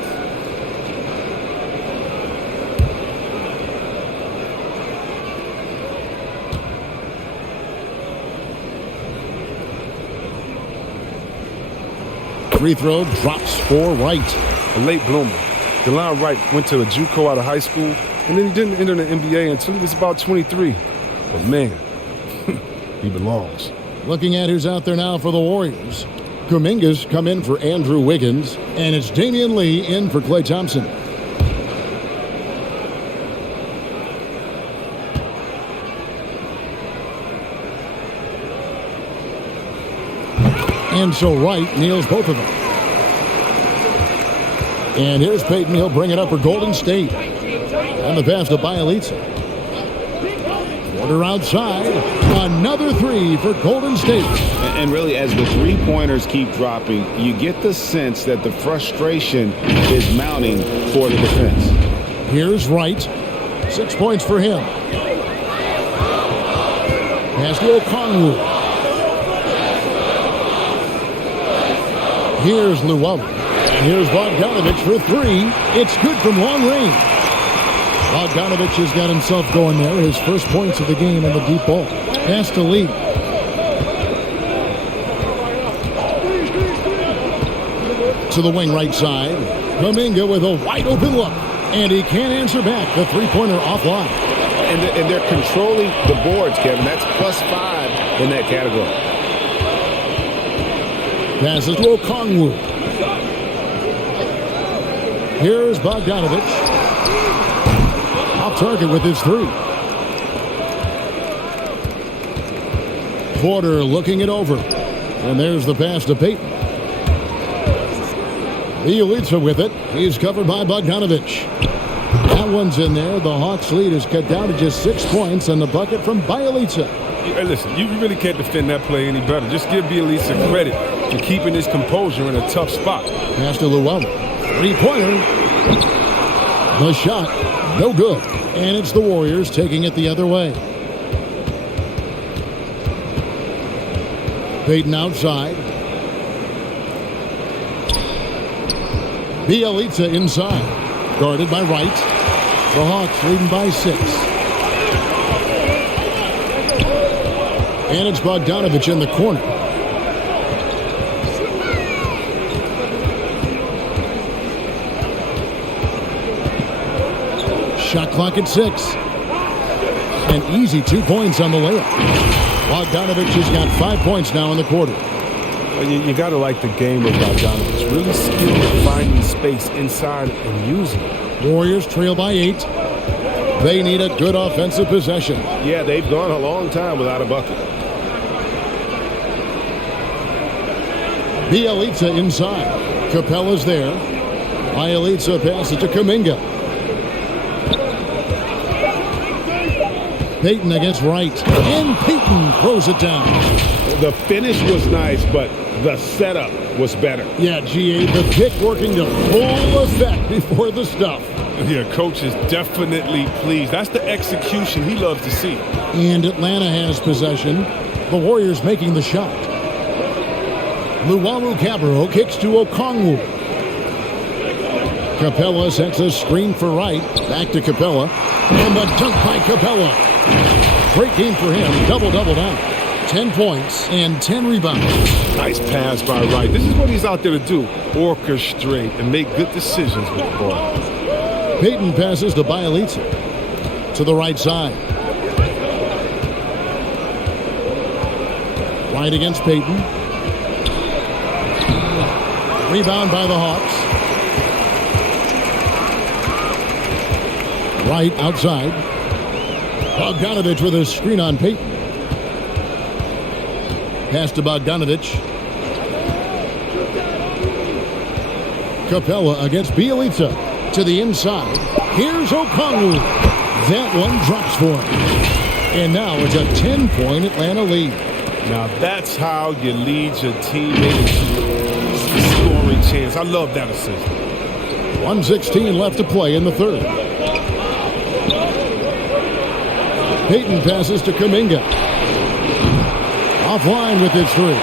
Free throw drops for Wright. A late bloomer. DeLon Wright went to a JUCO out of high school, and then he didn't enter the NBA until he was about 23. But man, he belongs. Looking at who's out there now for the Warriors. Kuminga's come in for Andrew Wiggins, and it's Damian Lee in for Klay Thompson. And so Wright kneels both of them. And here's Payton. He'll bring it up for Golden State. And the pass to Bielitsa. Porter outside. Another 3 for Golden State. And really, as the three-pointers keep dropping, you get the sense that the frustration is mounting for the defense. Here's Wright. 6 points for him. Pass to Okongwu. Here's Luwawu. Here's Bogdanovich for 3. It's good from long range. Bogdanovich has got himself going there. His first points of the game in the deep ball. Pass to Lee. To the wing right side. Kuminga with a wide open look. And he can't answer back. The three-pointer offline. And they're controlling the boards, Kevin. That's +5 in that category. Passes to Okongwu. Here's Bogdanovich. Off target with his 3. Porter looking it over. And there's the pass to Payton. Bielitsa with it. He's covered by Bogdanovich. That one's in there. The Hawks lead is cut down to just 6 points, and the bucket from Bielitsa. Hey, listen, you really can't defend that play any better. Just give Bielitsa credit for keeping his composure in a tough spot. Pass to Luwawu. Three-pointer. The shot No good. And it's the Warriors taking it the other way. Payton outside. Bielitsa inside. Guarded by Wright. The Hawks leading by 6. And it's Bogdanovich in the corner. Shot clock at 6. An easy 2 points on the layup. Bogdanovich has got 5 points now in the quarter. You got to like the game of Bogdanovich. Really skilled at finding space inside and using it. Warriors trail by 8. They need a good offensive possession. Yeah, they've gone a long time without a bucket. Bielitsa inside. Capella's there. Bielitsa passes to Kuminga. Payton against Wright. And Payton throws it down. The finish was nice, but the setup was better. Yeah, GA, the pick working to full effect before the stuff. Yeah, coach is definitely pleased. That's the execution he loves to see. And Atlanta has possession. The Warriors making the shot. Luwawu-Cabarrot kicks to Okongwu. Capella sets a screen for Wright. Back to Capella. And the dunk by Capella. Great game for him. Double-double down. 10 points and 10 rebounds. Nice pass by Wright. This is what he's out there to do. Orchestrate and make good decisions with the ball. Payton passes to Bielitsa. To the right side. Wright against Payton. Rebound by the Hawks. Wright outside. Bogdanovich with a screen on Payton. Pass to Bogdanovich. Capella against Bielitsa. To the inside. Here's Okongwu. That one drops for him. And now it's a 10-point Atlanta lead. Now that's how you lead your teammate into a scoring chance. I love that assist. 1:16 left to play in the third. Payton passes to Kuminga. Offline with his 3.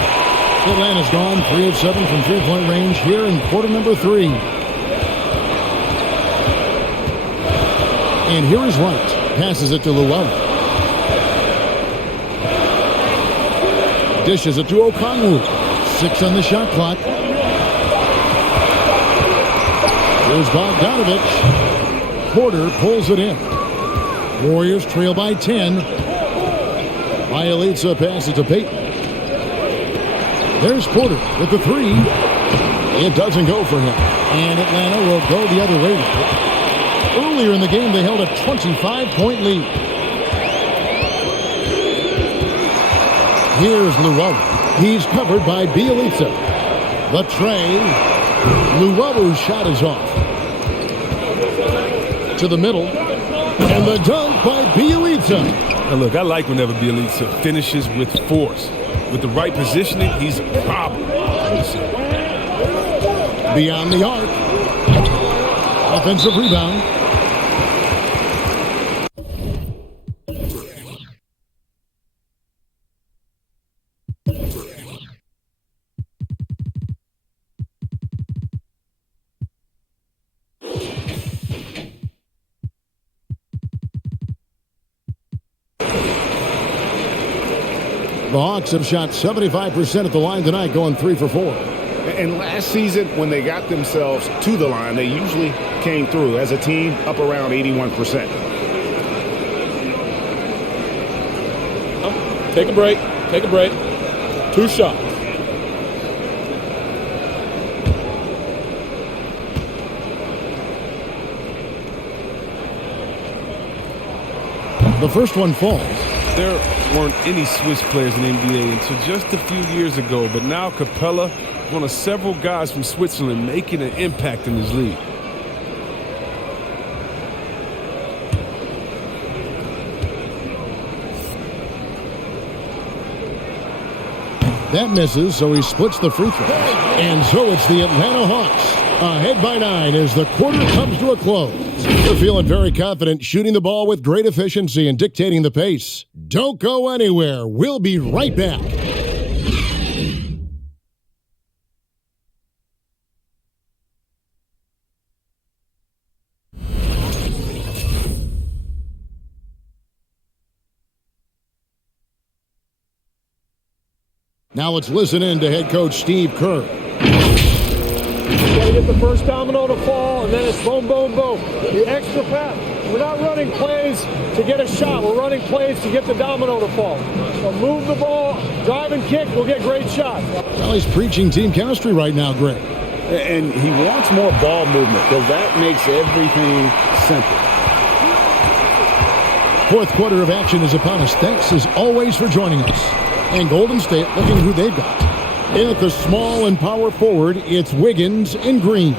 Atlanta's gone 3 of 7 from three-point range here in quarter number 3. And here is Wright. Passes it to Luwawu. Dishes it to Okongwu. 6 on the shot clock. Here's Bogdanovich. Porter pulls it in. Warriors trail by 10. Bielitsa passes to Payton. There's Porter with the 3. It doesn't go for him. And Atlanta will go the other way. Earlier in the game, they held a 25-point lead. Here's Luwawu. He's covered by Bielitsa. The tray. Luwawu's shot is off. To the middle. And the dunk by Bielitsa. Now look, I like whenever Bielitsa finishes with force. With the right positioning, he's a problem. Beyond the arc. Offensive rebound. The Hawks have shot 75% at the line tonight, going 3 for 4. And last season, when they got themselves to the line, they usually came through as a team up around 81%. Take a break. Take a break. 2 shots. The first one falls. There weren't any Swiss players in the NBA until just a few years ago, but now Capella is one of several guys from Switzerland making an impact in this league. That misses, so he splits the free throws. And so it's the Atlanta Hawks Ahead by 9 as the quarter comes to a close. They're feeling very confident, shooting the ball with great efficiency and dictating the pace. Don't go anywhere. We'll be right back. Now let's listen in to head coach Steve Kerr. You gotta get the first domino to fall, and then it's boom, boom, boom. The extra pass. We're not running plays to get a shot. We're running plays to get the domino to fall. So move the ball, drive and kick, we'll get great shots. Well, he's preaching team chemistry right now, Greg. And he wants more ball movement because that makes everything simple. Fourth quarter of action is upon us. Thanks as always for joining us. And Golden State looking who they've got. In at the small and power forward, it's Wiggins and Green.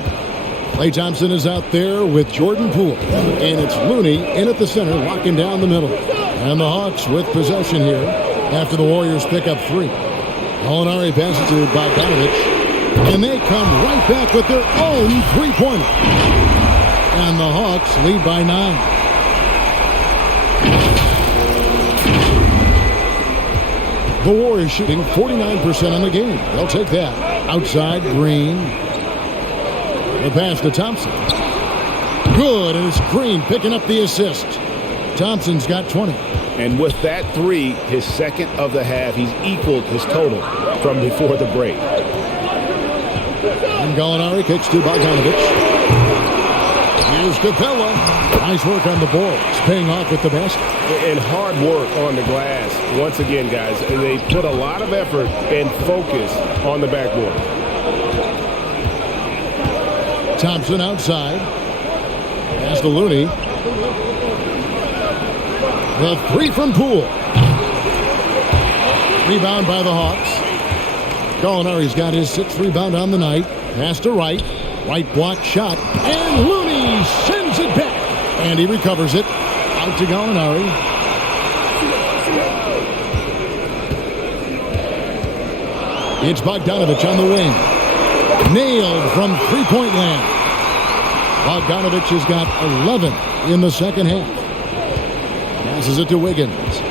Klay Thompson is out there with Jordan Poole. And it's Looney in at the center, locking down the middle. And the Hawks with possession here after the Warriors pick up 3. Gallinari passes to Bogdanovich. And they come right back with their own three-pointer. And the Hawks lead by 9. The Warriors shooting 49% on the game. They'll take that. Outside, Green. The pass to Thompson. Good, and it's Green picking up the assist. Thompson's got 20. And with that 3, his second of the half, he's equaled his total from before the break. And Gallinari kicks to Bogdanovich. Here's Capella. Nice work on the boards, paying off with the basket. And hard work on the glass. Once again, guys, they put a lot of effort and focus on the backboard. Thompson outside. Pass to Looney. The 3 from Poole. Rebound by the Hawks. Gallinari's got his 6th rebound on the night. Pass to Wright. Wright block shot. And Looney sends it back. And he recovers it. Out to Gallinari. It's Bogdanovich on the wing. Nailed from three-point land. Bogdanovich has got 11 in the second half. Passes it to Wiggins.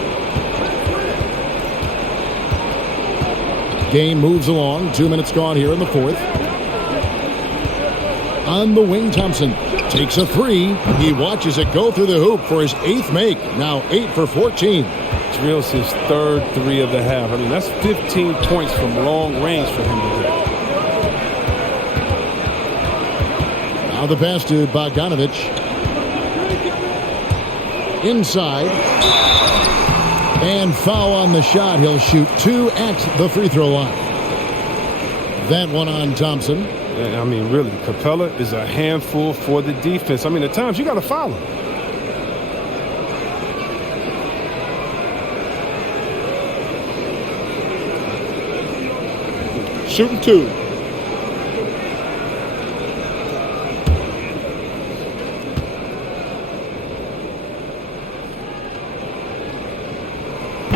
Game moves along. 2 minutes gone here in the fourth. On the wing, Thompson takes a 3. He watches it go through the hoop for his 8th make. Now 8 for 14. Drills his 3rd 3 of the half. I mean, that's 15 points from long range for him today. Now the pass to Bogdanovich. Inside. And foul on the shot. He'll shoot 2 at the free throw line. That one on Thompson. I mean, really, Capella is a handful for the defense. I mean, at times you got to foul him. Shooting 2.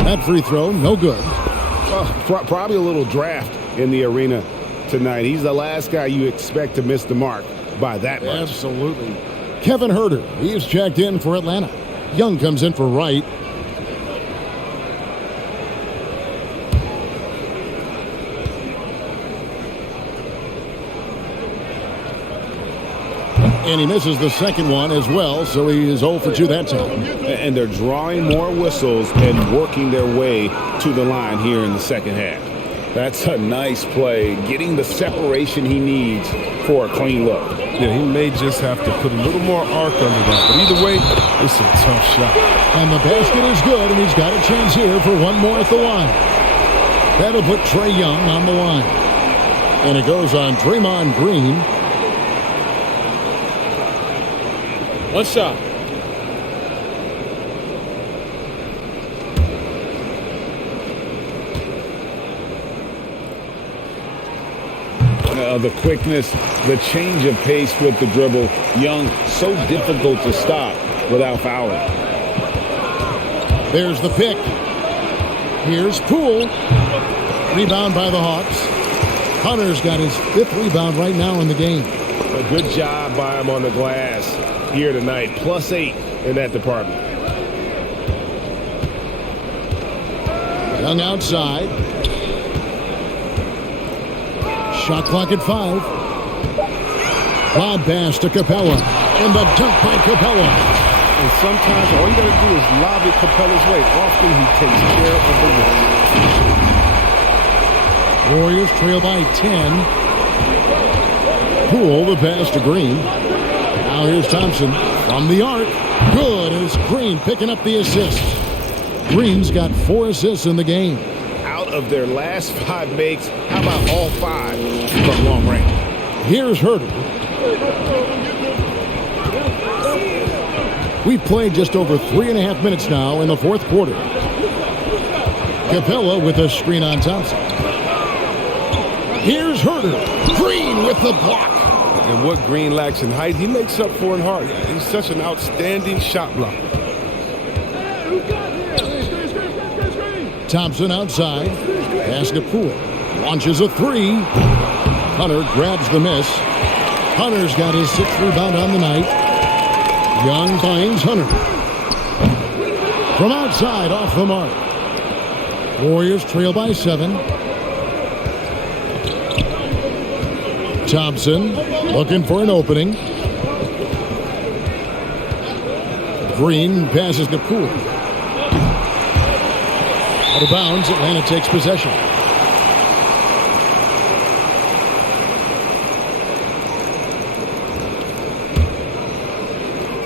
That free throw, no good. Probably a little draft in the arena tonight. He's the last guy you expect to miss the mark by that much. Absolutely. Kevin Huerter, he's checked in for Atlanta. Young comes in for Wright. And he misses the second one as well, so he is 0 for 2 that time. And they're drawing more whistles and working their way to the line here in the second half. That's a nice play, getting the separation he needs for a clean look. Yeah, he may just have to put a little more arc under that. But either way, it's a tough shot. And the basket is good, and he's got a chance here for one more at the line. That'll put Trae Young on the line. And it goes on Draymond Green. One shot. The quickness, the change of pace with the dribble. Young, so difficult to stop without fouling. There's the pick. Here's Poole. Rebound by the Hawks. Hunter's got his 5th rebound right now in the game. A good job by him on the glass here tonight. +8 in that department. Young outside. Shot clock at 5. Lob pass to Capella. And the dunk by Capella. And sometimes all you got to do is lob it Capella's way. Often he takes care of the rim. Warriors trail by 10. Poole the pass to Green. Now here's Thompson from the arc. Good as Green picking up the assist. Green's got 4 assists in the game. Out of their last 5 makes, how about all 5 from long range? Here's Herter. We've played just over 3.5 minutes now in the fourth quarter. Capella with a screen on Thompson. Here's Herter. Green with the block. And what Green lacks in height, he makes up for in heart. He's such an outstanding shot blocker. Thompson outside. Pass to Poole. Launches a 3. Hunter grabs the miss. Hunter's got his 6th rebound on the night. Young finds Hunter. From outside, off the mark. Warriors trail by 7. Thompson looking for an opening. Green passes to Poole. Out of bounds, Atlanta takes possession.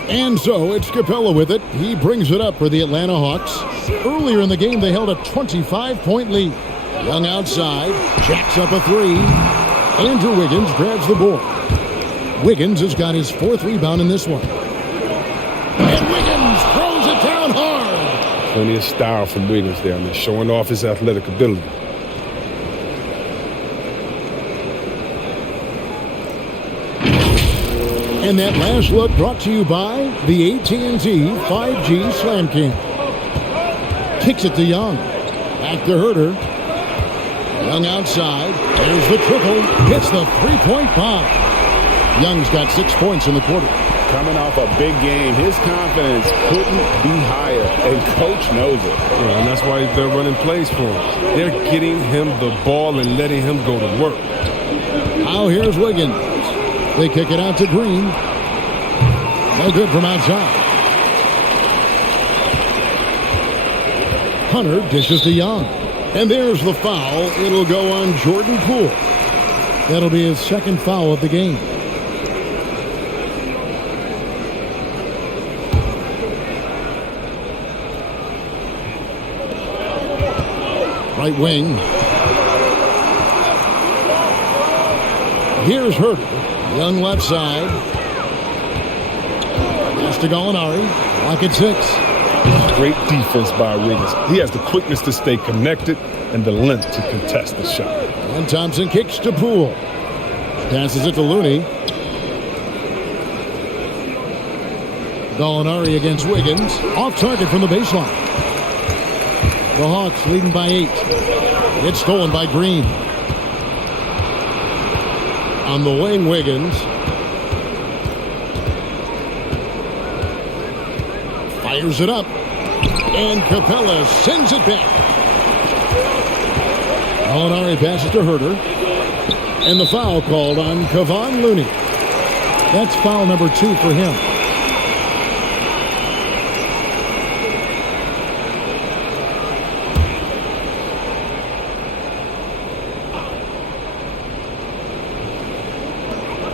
And so it's Capella with it. He brings it up for the Atlanta Hawks. Earlier in the game, they held a 25-point lead. Young outside, jacks up a 3. Andrew Wiggins grabs the board. Wiggins has got his 4th rebound in this one. And Wiggins throws it down hard. Plenty of style from Wiggins there. I mean, showing off his athletic ability. And that last look brought to you by the AT&T 5G Slam King. Kicks it to Young. Back to Herter. Young outside. There's the triple. Hits the 3-point bomb. Young's got 6 points in the quarter. Coming off a big game, his confidence couldn't be higher, and Coach knows it. Yeah, and that's why they're running plays for him. They're getting him the ball and letting him go to work. Now here's Wiggins. They kick it out to Green. No good from outside. Hunter dishes to Young. And there's the foul. It'll go on Jordan Poole. That'll be his 2nd foul of the game. Right wing. Here's Herter. Young left side. Pass to Gallinari. Lock at 6. Great defense by Wiggins. He has the quickness to stay connected and the length to contest the shot. And Thompson kicks to Poole. Passes it to Looney. Gallinari against Wiggins. Off target from the baseline. The Hawks leading by 8. It's stolen by Green. On the wing, Wiggins. Fires it up. And Capella sends it back. Gallinari passes to Herter. And the foul called on Kevon Looney. That's foul number 2 for him.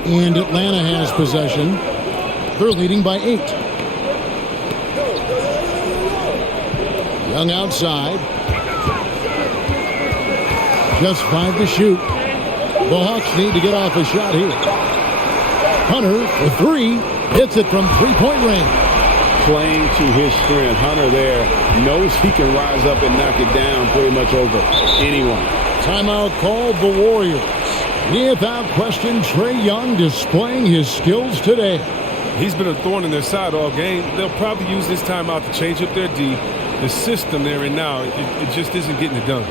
And Atlanta has possession. They're leading by 8. Young outside. Just 5 to shoot. The Hawks need to get off a shot here. Hunter for 3. Hits it from 3-point range. Playing to his strength. Hunter there knows he can rise up and knock it down pretty much over anyone. Timeout called the Warriors. Without question, Trae Young displaying his skills today. He's been a thorn in their side all game. They'll probably use this timeout to change up their D. The system they're in now, it just isn't getting it done.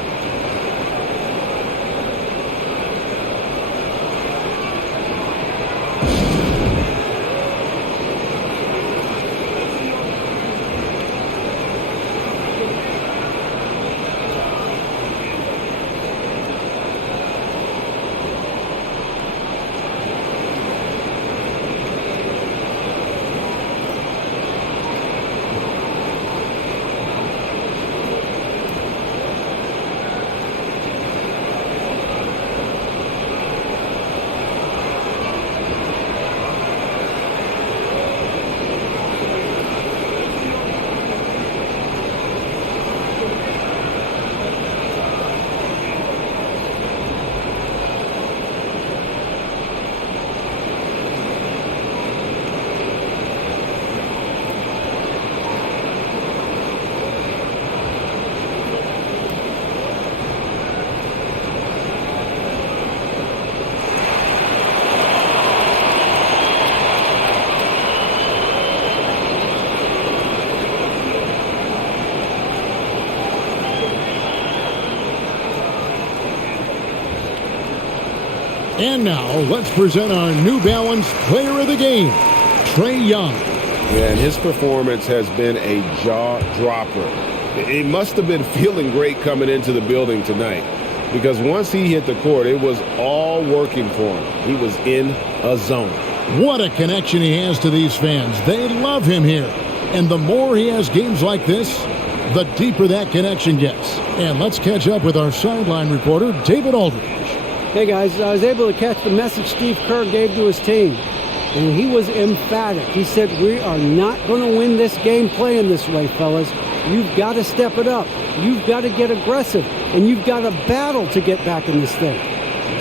And now, let's present our New Balance Player of the Game, Trae Young. Yeah, and his performance has been a jaw-dropper. He must have been feeling great coming into the building tonight, because once he hit the court, it was all working for him. He was in a zone. What a connection he has to these fans. They love him here. And the more he has games like this, the deeper that connection gets. And let's catch up with our sideline reporter, David Aldridge. Hey guys, I was able to catch the message Steve Kerr gave to his team, and he was emphatic. He said, we are not going to win this game playing this way, fellas. You've got to step it up. You've got to get aggressive, and you've got to battle to get back in this thing.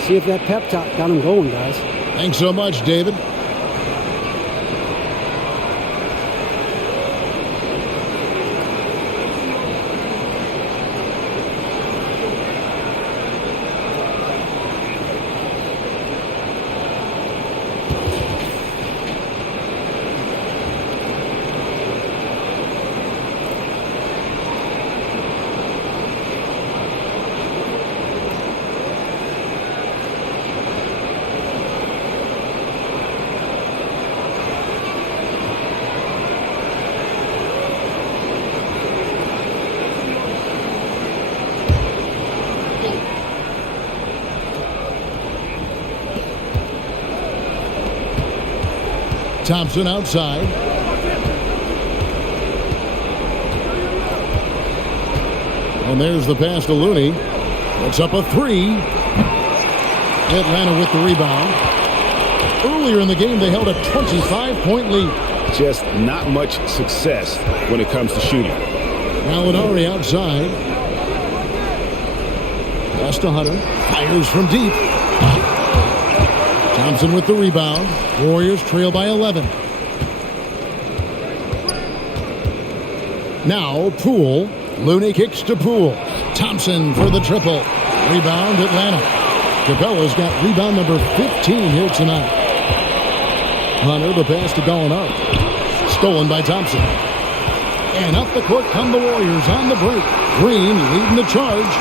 See if that pep talk got him going, guys. Thanks so much, David. Thompson outside. And there's the pass to Looney. It's up a three. Atlanta with the rebound. Earlier in the game, they held a 25-point lead. Just not much success when it comes to shooting. Gallinari outside. Pass to Hunter. Fires from deep. Thompson with the rebound. Warriors trail by 11. Now Poole. Looney kicks to Poole. Thompson for the triple. Rebound Atlanta. Capella's got rebound number 15 here tonight. Hunter, the pass to Gallinari. Stolen by Thompson. And up the court come the Warriors on the break. Green leading the charge.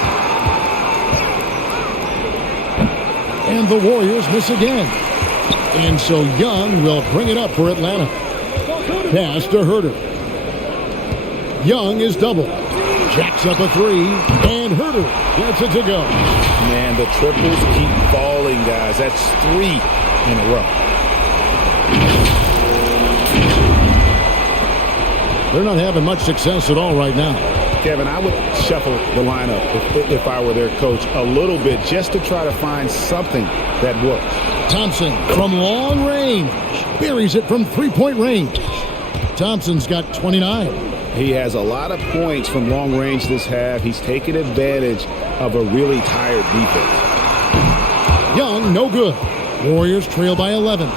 And the Warriors miss again. And so Young will bring it up for Atlanta. Pass to Herter. Young is double. Jacks up a three. And Herter gets it to go. Man, the triples keep falling, guys. That's 3 in a row. They're not having much success at all right now. Kevin, I would shuffle the lineup if I were their coach a little bit just to try to find something that works. Thompson from long range. Buries it from three-point range. Thompson's got 29. He has a lot of points from long range this half. He's taken advantage of a really tired defense. Young, no good. Warriors trail by 11.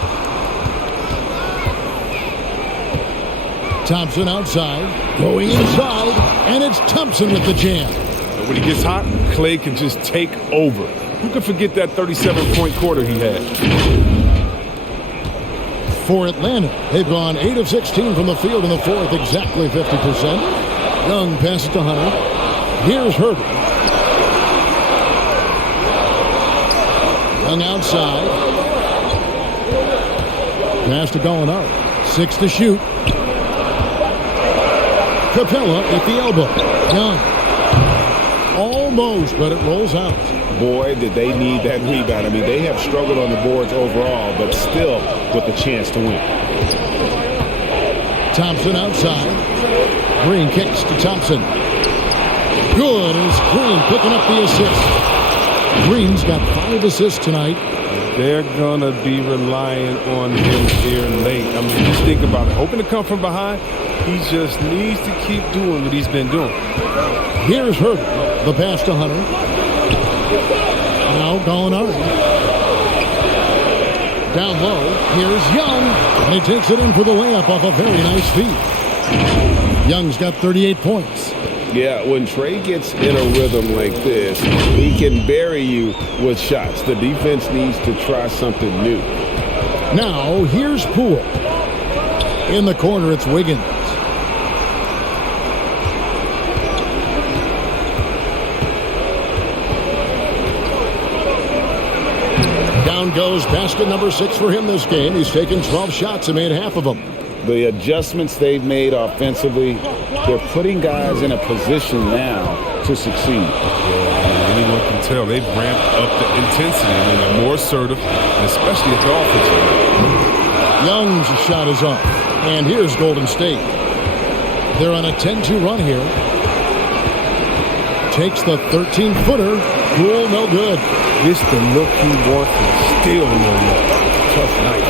Thompson outside, going inside, and it's Thompson with the jam. When he gets hot, Clay can just take over. Who could forget that 37-point quarter he had? For Atlanta, they've gone 8 of 16 from the field in the fourth, exactly 50%. Young passes to Hunter. Here's Herter. Young outside. Pass to Gallinari. 6 to shoot. Capella at the elbow. Young. Almost, but it rolls out. Boy, did they need that rebound. I mean, they have struggled on the boards overall, but still with a chance to win. Thompson outside. Green kicks to Thompson. Good as Green picking up the assist. Green's got 5 assists tonight. They're going to be relying on him here late. I mean, just think about it. Hoping to come from behind, he just needs to keep doing what he's been doing. Here's Herter. The pass to Hunter. Now Gallinari. Down low. Here's Young. And he takes it in for the layup off a very nice feed. Young's got 38 points. Yeah, when Trae gets in a rhythm like this, he can bury you with shots. The defense needs to try something new. Now, here's Poole. In the corner, it's Wiggins. Down goes basket number 6 for him this game. He's taken 12 shots and made half of them. The adjustments they've made offensively, they're putting guys in a position now to succeed. Anyone can tell they've ramped up the intensity. I mean, they're more assertive, and especially at the offensive end. Young's shot is off. And here's Golden State. They're on a 10-2 run here. Takes the 13-footer. Cool, no good. This the look he wants and still no look. Tough night.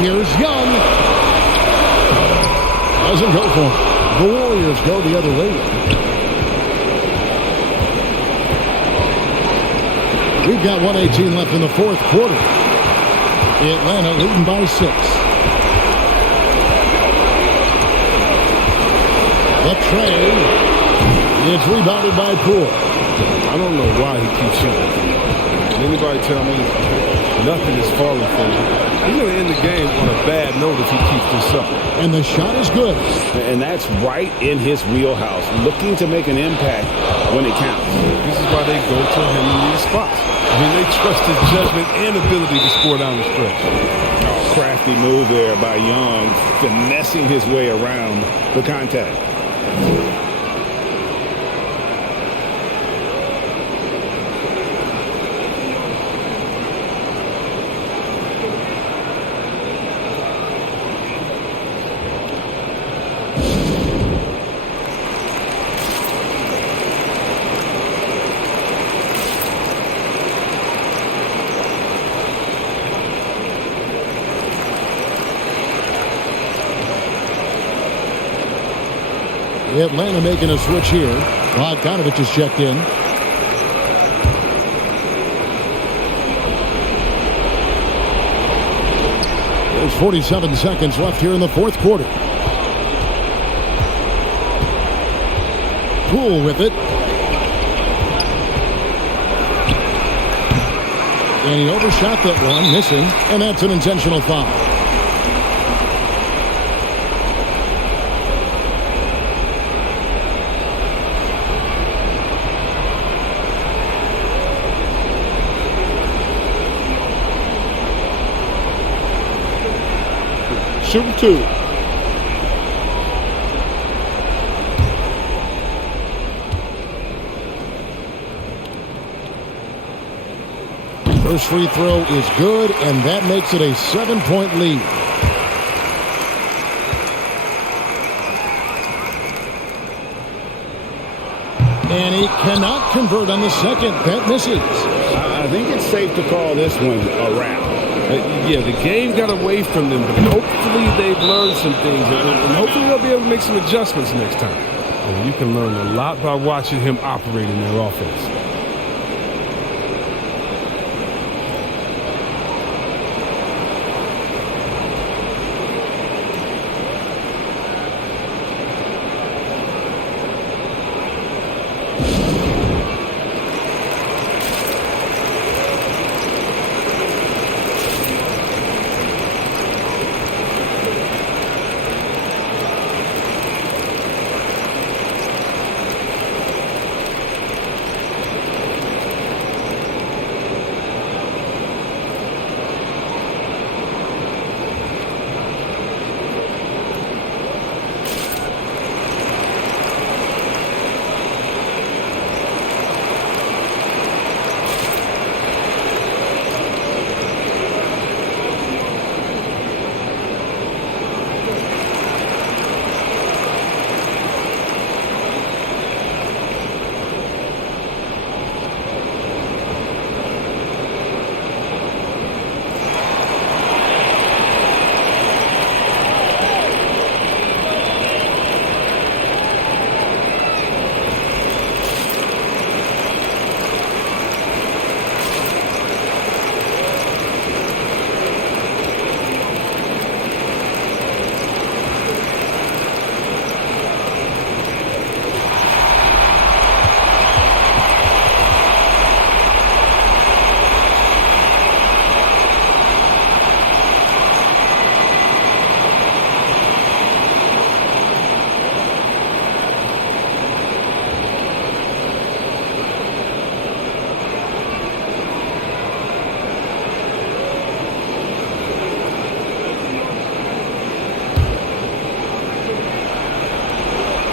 Here's Young. Doesn't go for him. The Warriors go the other way. We've got 1:18 left in the fourth quarter. Atlanta leading by 6. The tray. It's rebounded by Poole. I don't know why he keeps shooting. Can anybody tell me nothing is falling for him? He's going to end the game on a bad note if he keeps this up. And the shot is good. And that's right in his wheelhouse, looking to make an impact when it counts. This is why they go to him in these spots. I mean, they trust his judgment and ability to score down the stretch. Oh, crafty move there by Young, finessing his way around the contact. Atlanta making a switch here. Bogdanovich is checked in. There's 47 seconds left here in the fourth quarter. Poole with it. And he overshot that one, missing, and that's an intentional foul. Shooting 2. First free throw is good, and that makes it a 7-point lead. And he cannot convert on the second. That misses. I think it's safe to call this one a wrap. Yeah, the game got away from them, but hopefully they've learned some things, and hopefully they'll be able to make some adjustments next time. And you can learn a lot by watching him operate in their offense.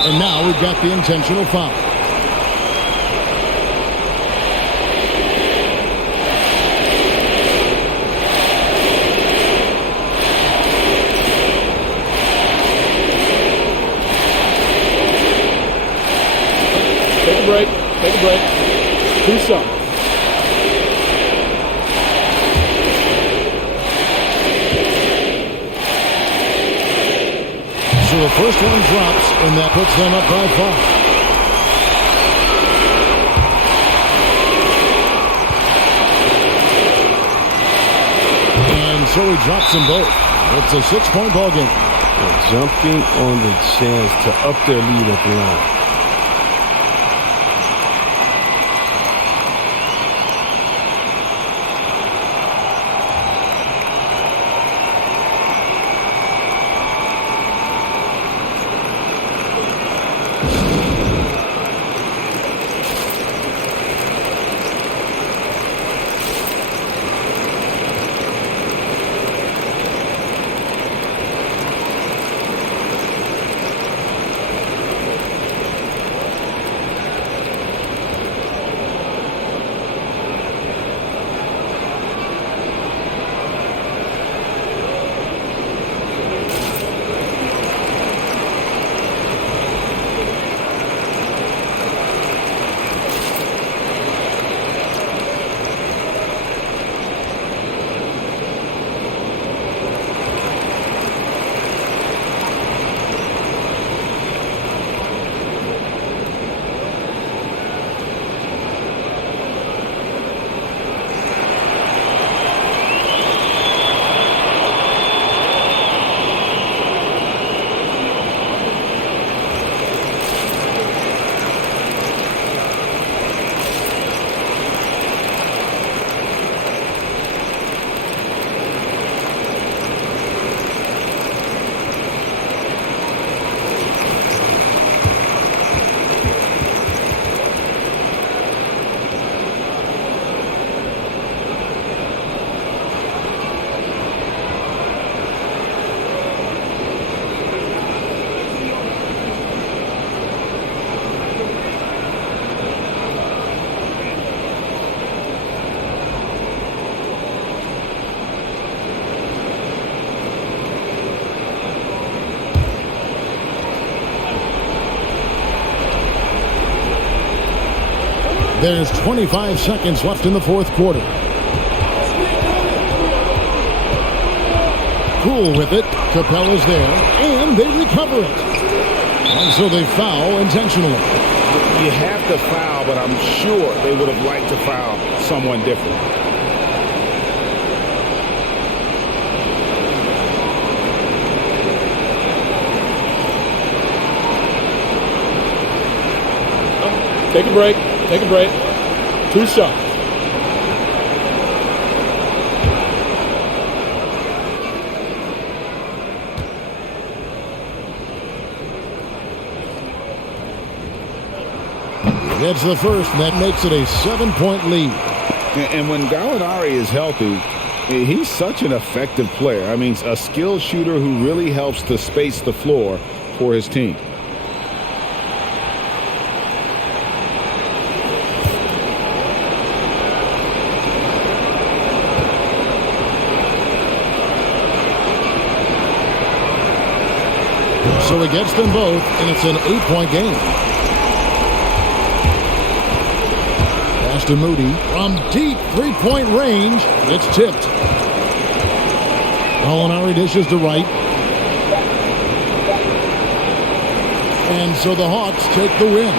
And now we've got the intentional foul. Take a break. Take a break. 2 shots. So the first one drops, and that puts them up by 5. And so he drops them both. It's a 6-point ball game. They're jumping on the chance to up their lead at the line. There's 25 seconds left in the fourth quarter. Cool with it. Capella's there, and they recover it. And so they foul intentionally. You have to foul, but I'm sure they would have liked to foul someone different. Take a break. Take a break. 2 shots. Gets the first, and that makes it a 7-point lead. And when Gallinari is healthy, he's such an effective player. I mean, a skilled shooter who really helps to space the floor for his team. So he gets them both, and it's an 8-point game. Pass to Moody from deep 3-point range. It's tipped. Gallinari dishes to right. And so the Hawks take the win.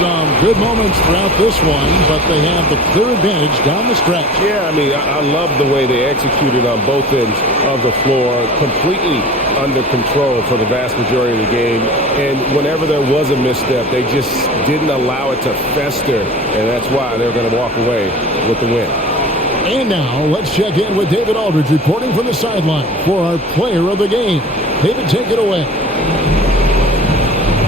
Some good moments throughout this one, but they have the clear advantage down the stretch. Yeah, I mean, I love the way they executed on both ends of the floor, completely under control for the vast majority of the game. And whenever there was a misstep, they just didn't allow it to fester, and that's why they're going to walk away with the win. And now let's check in with David Aldridge reporting from the sideline for our player of the game. David, take it away.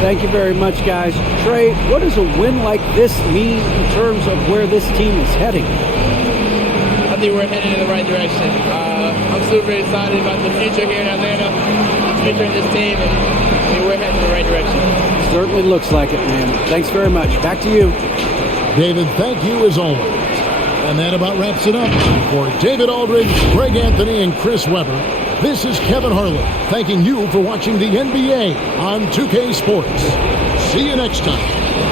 Thank you very much, guys. Trey, what does a win like this mean in terms of where this team is heading? I think we're heading in the right direction. I'm super excited about the future here in Atlanta, the future of this team, and I mean, we're heading in the right direction. Certainly looks like it, man. Thanks very much. Back to you. David, thank you as always. And that about wraps it up. For David Aldridge, Greg Anthony, and Chris Webber, this is Kevin Harlan thanking you for watching the NBA on 2K Sports. See you next time.